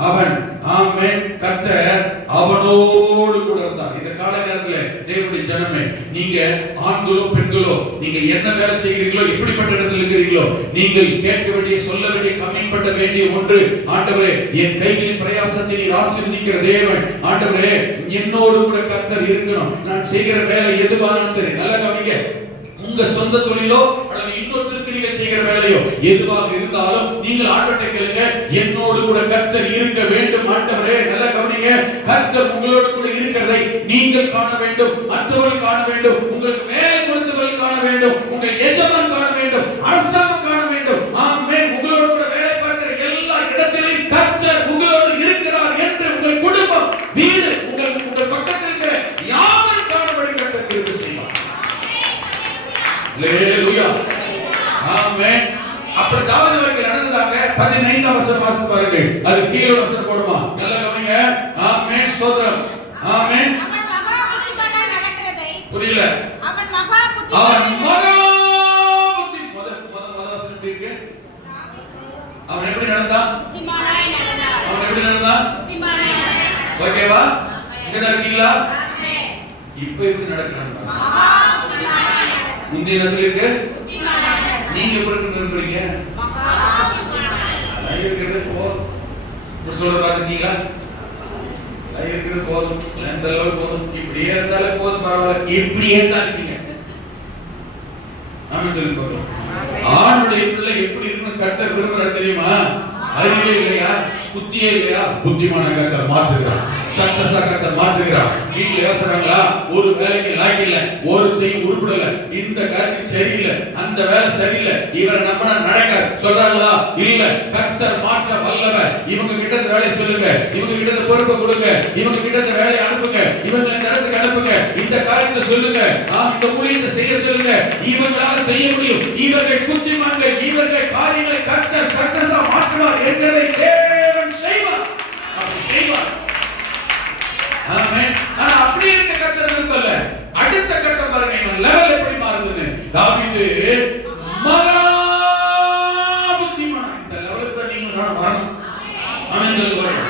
அவன் ஆமென், கர்த்தர் அவனோடு கூட இருந்தார். இந்த கால நேரத்துல தேவனுடைய ஜனமே, நீங்க ஆண்களோ பெண்களோ, நீங்க என்ன வேலை செய்கிறீர்களோ, எப்படிப்பட்ட இடத்துல இருக்கிறீர்களோ, நீங்கள் கேட்க வேண்டிய, சொல்ல வேண்டிய, கமிட் பண்ண வேண்டிய ஒன்று, ஆண்டவரே என் கைகளின் பிரயாசத்தை நீர் ஆசீர்வதிக்கிற தேவன், ஆண்டவரே என்னோடு கூட கர்த்தர் இருக்கணும். நான் செய்கிற வேலை எதுவானாலும் சரி, நல்லா கவனிங்க. உங்க சொந்த தொழிலோ அல்லது இன்னொருத்தருக்கு நீங்க செய்கிற வேலையோ எதுவாக இருந்தாலும் நீங்கள் ஆண்டவரை கேளுங்க, என்னோடு கூட கர்த்தர் இருக்க வேண்டும். ஆண்டவரே நல்லா கவனிங்க, கர்த்தர் உங்களோடு கூட இருக்கிறதை நீங்கள் காண வேண்டும், மற்றவர்கள் காண வேண்டும், உங்களுக்கு வேலை கொடுத்தவர்கள் காண வேண்டும், உங்கள் எஜமான் காண வேண்டும், அரசாங்கம் காண வேண்டும். ஆமென். உங்களோடு கூட வேலை பார்க்கிற எல்லா இடத்திலும் கர்த்தர் உங்களோடு இருக்கிறார் என்று உங்கள் குடும்பம், வீடு, உங்கள் பக்கத்தில் இருக்கிற யாரும் காணபடி கர்த்தர் கிருபை செய்வார். ஹalleluya, ஆமென். அப்புறம் தாவீது அவர்கள் நடந்ததாக 15ஆம் வசனம் வாசித்து பாருங்கள். அது கீழே வசனம் போடுமா? நல்லா கவனிங்க. ஆமென், ஸ்தோத்திரம். ஆமென். அவன் மகா புத்திமானாய் நடக்கிறதை, புரியல, அவன் மகா புத்தி வசனம் இருக்கு. அவன் எப்படி நடந்தான்? புத்திமானாய் நடந்தான். அவன் எப்படி நடந்தான்? புத்திமானாய் நடந்தான். ஓகேவா? இங்க இருக்கீங்களா? ஆமென். இப்போ எப்படி நடக்கறான் பாருங்க. மகா புத்திமானாய் நடந்தான். முந்தி என்ன சொல்லிருக்கு? புத்திமானாய் நடந்தான். நீங்க எப்படி நினைக்கிறீங்க? மகா புத்திமானாய். நான் இருக்கிறது போதும். இப்ப சொல்ற பாத்தீங்களா? நான் இருக்கிறது போதும். எந்த அளவுக்கு போதும்? இப்படியே இருந்தாலே போதும், பரவாயில்ல. இப்படியே தான் இருக்கீங்க. ஆமென் சொல்லி போறோம். ஆணுடைய பிள்ளை எப்படி இருக்குன்னு கர்த்தர் விரும்புறார் தெரியுமா? அறிவே இல்லையா? புத்தியே இல்லையா? புத்திமான கர்த்தர் மாற்றுகிறார். சக்சஸா கர்த்தர் மாற்றுகிறார். வீட்டுல யோசிறாங்களா, ஒரு வேலைக்கு லாய்க்கு இல்ல, ஒரு செய்ய உருப்படல, இந்த காரியம் சரியில்லை, அந்த வேலை சரியில்லை, இவரை நம்பினா நடக்காது சொல்றாங்களா? இல்ல, கர்த்தர் மாற்ற வல்லவர். இவங்க கிட்ட இந்த வேலையை சொல்லுங்க, இவங்க கிட்ட இந்த பொறுப்பை கொடுங்க, இவங்க கிட்ட இந்த வேலையை அனுப்புங்க, இவங்க இந்த இடத்துக்கு அனுப்புங்க, இந்த காரியத்தை சொல்லுங்க, இந்த ஊழியத்தை செய்ய சொல்லுங்க, இவங்களால செய்ய முடியும், இவர்கள் புத்திமான்கள், இவர்கள் காரியங்களை கர்த்தர் சக்சஸா மாற்றுவார் என்கிறதை தேவன் செய்வார். அப்படி செய்வார். ஆமென். ஆனா அப்படி இருக்க கர்த்தர் விரும்பல. அடுத்த கட்டம் பாருங்க, இவன் லெவல் எப்படி மாறுதுன்னு. தாவீது மகா புத்திமான். இந்த லெவலுக்கு தான் நீங்க நான் வரணும். ஆமென் சொல்லுங்க.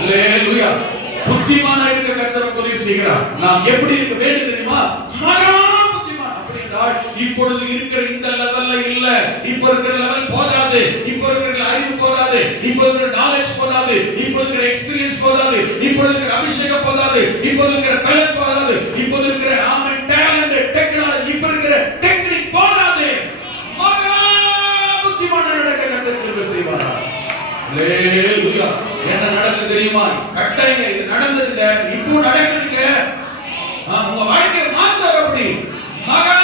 அல்லேலூயா. புத்திமானா இருக்க கர்த்தர் உதவி செய்கிறார். நாம் எப்படி இருக்க வேண்டும் தெரியுமா? மகா புத்திமான். அப்படி என்றால் இப்பொழுது இருக்கிற இந்த லெவல்ல இல்ல. இப்போ இருக்கிற லெவல் போதாது, இப்போ இருக்கிற அறிவு போதாது, இப்போ இருக்கிற நாலேஜ் போதாது, இப்போ இருக்கிற எக்ஸ்பீரியன்ஸ் போதாது, இப்போ இருக்கிற அபிஷேகம் போதாது, இப்போ இருக்கிற டேலண்ட் போதாது, இப்போ இருக்கிற ஆமென் டேலண்ட் டெக்னாலஜி, இப்போ இருக்கிற டெக்னிக் போதாது. மகா புத்திமான நடக்க கர்த்தர் கிருபை செய்வாரா? அல்லேலூயா. என்ன நடக்க தெரியுமா? கட்டாயங்க இது நடந்ததுங்க, இப்போ நடக்குதுங்க. உங்க வாழ்க்கையை மாற்றார். அப்படி மகா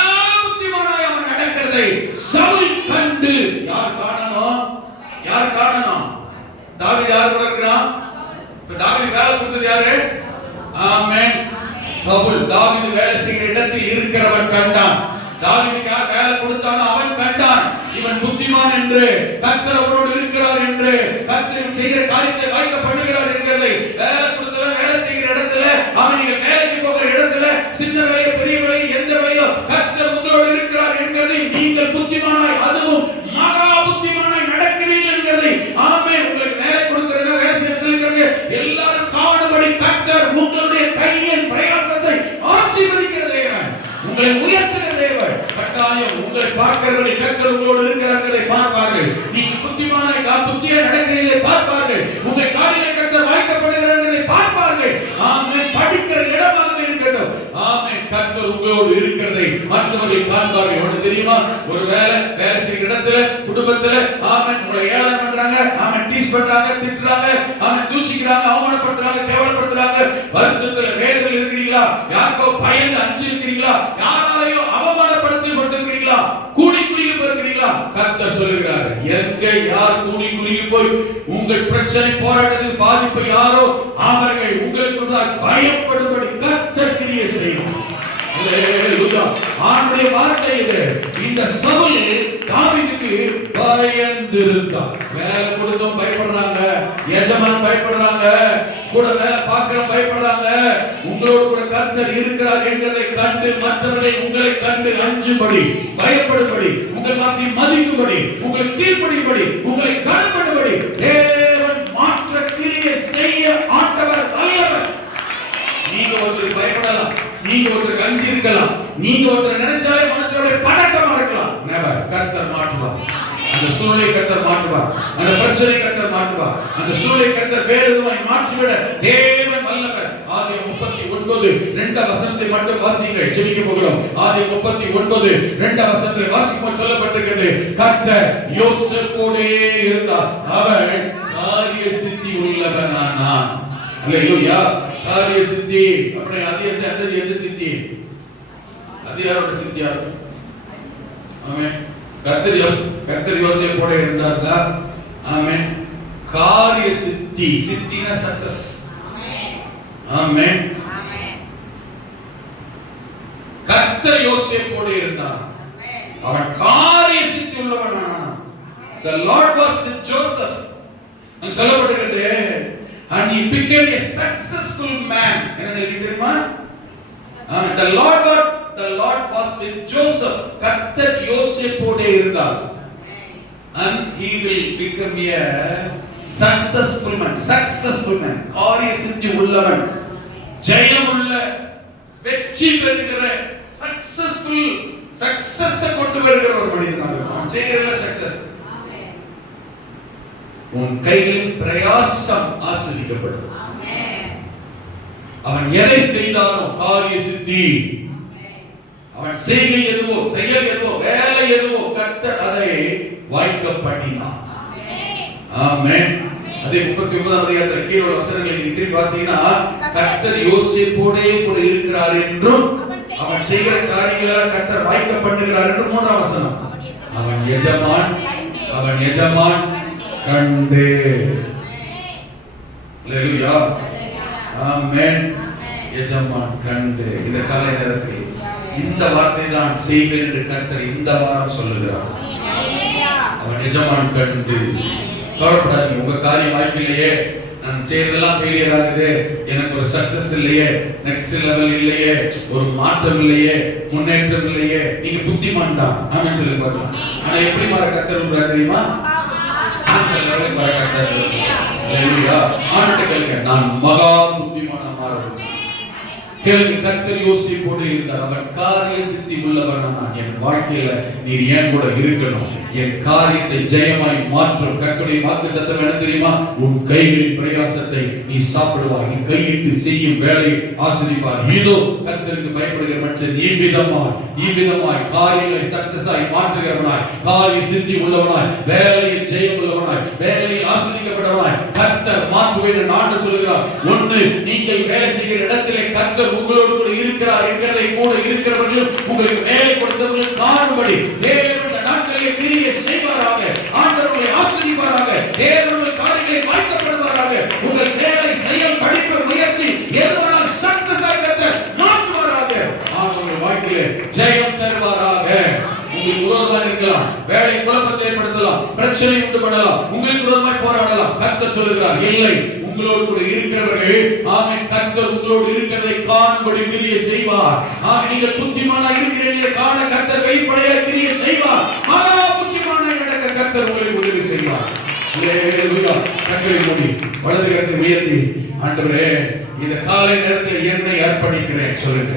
புத்திமானாய் அவன் நடக்கிறதை சவுல் கண்டு. யார் காணணும்? யார் காணணும்? தாவீது யார் கூட இருக்கிறான்? தாவீது வேலை கொடுத்தது யாரு? ஆமென். சவுல். தாவீது வேலை செய்கிற இடத்தில் இருக்கிறவன் கண்டான். தாவீதுக்கு யார் வேலை கொடுத்தானோ அவன் கண்டான். இவன் புத்திமான் என்று, கர்த்தர் அவரோடு இருக்கிறார் என்று, கர்த்தர் செய்கிற காரியத்தை வாய்க்க பண்ணுகிறார் என்கிறதை, வேலை கொடுத்தவன் வேலை செய்கிற இடத்துல, அவன் நீங்க வேலைக்கு போகிற இடத்துல, சின்ன வேலையோ பெரிய வேலையோ எந்த வேலையோ கர்த்தர் உங்களோடு இருக்கிறார் என்கிறதை நீங்கள் புத்திமானாய், அதுவும் மகா புத்திமானாய் நடக்கிறீர்கள் என்கிறதை, ஆமென். உங்களுக்கு வேலை கொடுக்கிறவங்க, வேலை செய்யறவங்க எல்லாரும் காணும்படி கர்த்தர் உங்களுடைய கையின் பிரயாசத்தை ஆசீர்வதிக்கிற தேவன், உங்களை உயர்த்துகிற தேவன். கட்டாயம் உங்களை பார்க்கிறவர்கள் கர்த்தர் உங்களோடு இருக்கிறார்களே பார்ப்பார்கள். நீங்க புத்திமானாய் புத்தியாய் நடக்கிறீர்களே பார்ப்பார்கள். உங்கள் காரியங்களை கர்த்தர் வாய்க்கப்படுகிறவர்களை பார்ப்பார்கள். ஆமென். படிக்கிற இடமாகவே இருக்கட்டும், ஆமென், கர்த்தர் உங்களோடு இருக்கிறதை மற்றவர்கள் காண்பார்கள். ஒன்று தெரியுமா? ஒரு வேலை செய்கிற இடத்துல, குடும்பத்துல, ஆமென், உங்களை ஏளனம் பண்றாங்க, ஆமென், டீஸ் பண்றாங்க, திட்டுறாங்க, ஆமென், தூஷிக்கிறாங்க, அவமானப்படுத்துறாங்க, கேவலப்படுத்துறாங்க, வருத்தத்துல வேதனையில் இருக்கிறீங்களா? யாருக்கோ பயந்து அஞ்சு இருக்கிறீங்களா? யாராலையோ அவமானப்படுத்தப்பட்டிருக்கிறீங்களா? கூடி குறுகி போயிருக்கிறீங்களா? கர்த்தர் சொல்லுகிறார், எங்க யார் கூடி குறுகி போய் உங்கள் பிரச்சனை போராட்டத்துக்கு பாதிப்பு யாரோ அவர்கள் உங்களுக்கு பயப்படும்படி கர்த்தர் கிரியை செய்யும். அல்லேலூயா. ஆண்டவருடைய வார்த்தை இது. இந்த சவுல் தாவீதுக்கு பயந்திருந்தார். வேலை கொடுத்தோம் பயப்படுறாங்க, எஜமான் பயப்படுறாங்க, கூட வேலை பார்க்கிறோம் பயப்படுறாங்க. உங்களோடு கூட கர்த்தர் இருக்கிறார் என்கிறதை கண்டு மற்றவர்களை உங்களை கண்டு அஞ்சும்படி, பயப்படும்படி, உங்கள் வார்த்தையை மதிக்கும்படி, உங்களை கீழ்ப்படியும்படி, உங்களை கனப்படும்படி தேவன் மாற்ற கிரியை செய்ய ஆண்டவர் வல்லவர். நீங்க ஒருத்தர் பயப்படலாம், நீங்க ஒருத்தர் கஞ்சி இருக்கலாம், நீங்க ஒருத்தர் நினைச்சாலே மனசுல பதட்டமா இருக்கலாம். நெவர். கர்த்தர் மாற்றுவார். அந்த சூழ்நிலை கர்த்தர் மாற்றுவார். அந்த பிரச்சனை கர்த்தர் மாற்றுவார். அந்த சூழ்நிலை கர்த்தர் வேறு விதமாய் மாற்றிவிட தேவன் வல்லவர். ஆதியாகமம் 39 2 வசனத்தை மட்டும் வாசியுங்கள். ஜெபிக்க போகிறோம். ஆதியாகமம் 39 2 வசனத்தை வாசிக்கும்போது சொல்லப்பட்டிருக்கிறது, கர்த்தர் யோசேப்போடே இருந்தார், அவன் காரிய சித்தி உள்ளவனானான். அல்லேலூயா. காரிய சித்தி. அப்படியே அது எந்த சித்தி? அது யாரோட சித்தியா? ஆமென். கர்த்தர் யோசேப்போட இருந்தார்களா? ஆமென். காரிய சித்தி. சித்தினா சக்சஸ். ஆமென். கர்த்தர் யோசேப்போட இருந்தார், அவன் காரிய சித்தி உள்ளவனானான். The Lord was with Joseph. அங்க சொல்லப்பட்டிருக்கிறது, and he became a successful man. என்ன எழுதியிருக்குமா? The Lord was with Joseph. கர்த்தர் யோசேப்போடு இருந்தார். And he will become a successful man. காரிய சித்தி உள்ளவன், ஜெயமுள்ள, வெற்றி பெறுகிற, சக்சஸ் கொண்டு வருகிற ஒரு மனிதனாக அவன் செய்கிற சக்சஸ். உன் கைகளின் பிரயாசம் ஆசீர்வதிக்கப்படும். அவன் எதை செய்தானோ காரிய சித்தி. அவன் செய்கை எதுவோ, செயல் எதுவோ, வேலை எதுவோ கர்த்தர் அதை வாய்க்க பண்ணினார். ஆமென். அதே 39ஆம் அதிகாரத்துல கீழ வசனங்களை நீங்க திருப்பி வாசித்தீங்கன்னா கர்த்தர் யோசேப்போடே கூட இருக்கிறார் என்றும் அவன் செய்கிற காரியங்களை கர்த்தர் வாய்க்க பண்ணுகிறார் என்று 3ஆம் வசனம். அவன் எஜமான் கண்டு. அல்லேலூயா, ஆமென். எஜமான் கண்டு. இந்த காலை நேரத்தில் இந்த வார்த்தை தான் செய்வேன் என்று கர்த்தர் இந்த வாரம் சொல்லுகிறார். அவன் எஜமான் கண்டு. கவலைப்படாதீங்க, உங்க காரியம் வாய்க்கலையே, நான் செய்யறதெல்லாம் ஃபெயிலியர் ஆகுது, எனக்கு ஒரு சக்சஸ் இல்லையே, நெக்ஸ்ட் லெவல் இல்லையே, ஒரு மாற்றம் இல்லையே, முன்னேற்றம் இல்லையே, நீங்க புத்திமான் தான். ஆமென் சொல்லி பார்க்கலாம். ஆனா எப்படி மாற கர்த்தர் விடுறார் தெரியுமா? அந்த லெவலுக்கு மாற கர்த்தர். அல்லேலூயா. ஆண்டவரே கேளுங்க, நான் மகா புத்திமானா மாறுவேன். கேளுங்க, கர்த்தர் யோசேப்போடு இருந்தார். அவன் காரிய சித்தி உள்ளவனானான். என் வாழ்க்கையில நீர் ஏன் கூட இருக்கணும், என் காரியத்தை ஜெயமாய் மாற்றும். கர்த்தருடைய வாக்குத்தத்தம் என்ன தெரியுமா? உன் கைகளின் பிரயாசத்தை நீ சாப்பிடுவாய், நீ கையிட்டு செய்யும் வேலை ஆசீர்வதிப்பார். இதோ கர்த்தருக்கு பயப்படுகிற மனுஷன் இவ்விதமாய் காரியங்களை சக்சஸ் ஆய் மாற்றுகிறவனாய், காரிய சித்தி உள்ளவனாய், வேலையில் ஜெயம் உள்ளவனாய், வேலையில் ஆசீர்வதிக்கப்பட்டவனாய் கர்த்தர் மாற்றுவேன் என்று ஆண்டவர் சொல்கிறார். ஒன்று, நீங்கள் வேலை செய்கிற இடத்திலே கர்த்தர் உங்களோடு கூட இருக்கிறார் என்கிறதை கூட இருக்கிறவர்களும் உங்களுக்கு வேலை கொடுத்தவர்களும் காணும்படி தேவன் நாட்களிலே பெரிய செய்வாராக. ஆண்டவரை ஆசீர்வதிப்பாராக. தேவனுடைய காரியங்களை வாய்க்கப்படுவாராக. உங்கள் வேலை, செயல், படிப்பு, முயற்சி எதுவானாலும் சக்சஸ் ஆக மாற்றுவாராக. ஆண்டவர் வாழ்க்கையிலே ஜெயம் தருவாராக. உங்களுக்கு விரோதமாக இருக்கலாம், வேலை குழப்பத்தை ஏற்படுத்தலாம், பிரச்சனை உண்டு பண்ணலாம், உங்களுக்கு விரோதமாய் போராடலாம். கர்த்தர் சொல்லுகிறார், இல்லை, உங்களோடு கூட இருக்கிறவர்கள் ஆமென், கர்த்தர் உங்களோடு இருக்கிறதை காணும்படி கிரியை செய்வார். ஆமென். நீங்கள் புத்திமானா இருக்கிறீர்கள் காண கர்த்தர் கைப்படையாய் கிரியை செய்வார். மகா புத்திமானாய் நடக்க கர்த்தர் உங்களுக்கு உதவி செய்வார். அல்லேலூயா. கண்களை மூடி வலது கரத்தை உயர்த்தி, ஆண்டவரே இந்த காலை நேரத்தில் என்னை அர்ப்பணிக்கிறேன் சொல்லுங்க.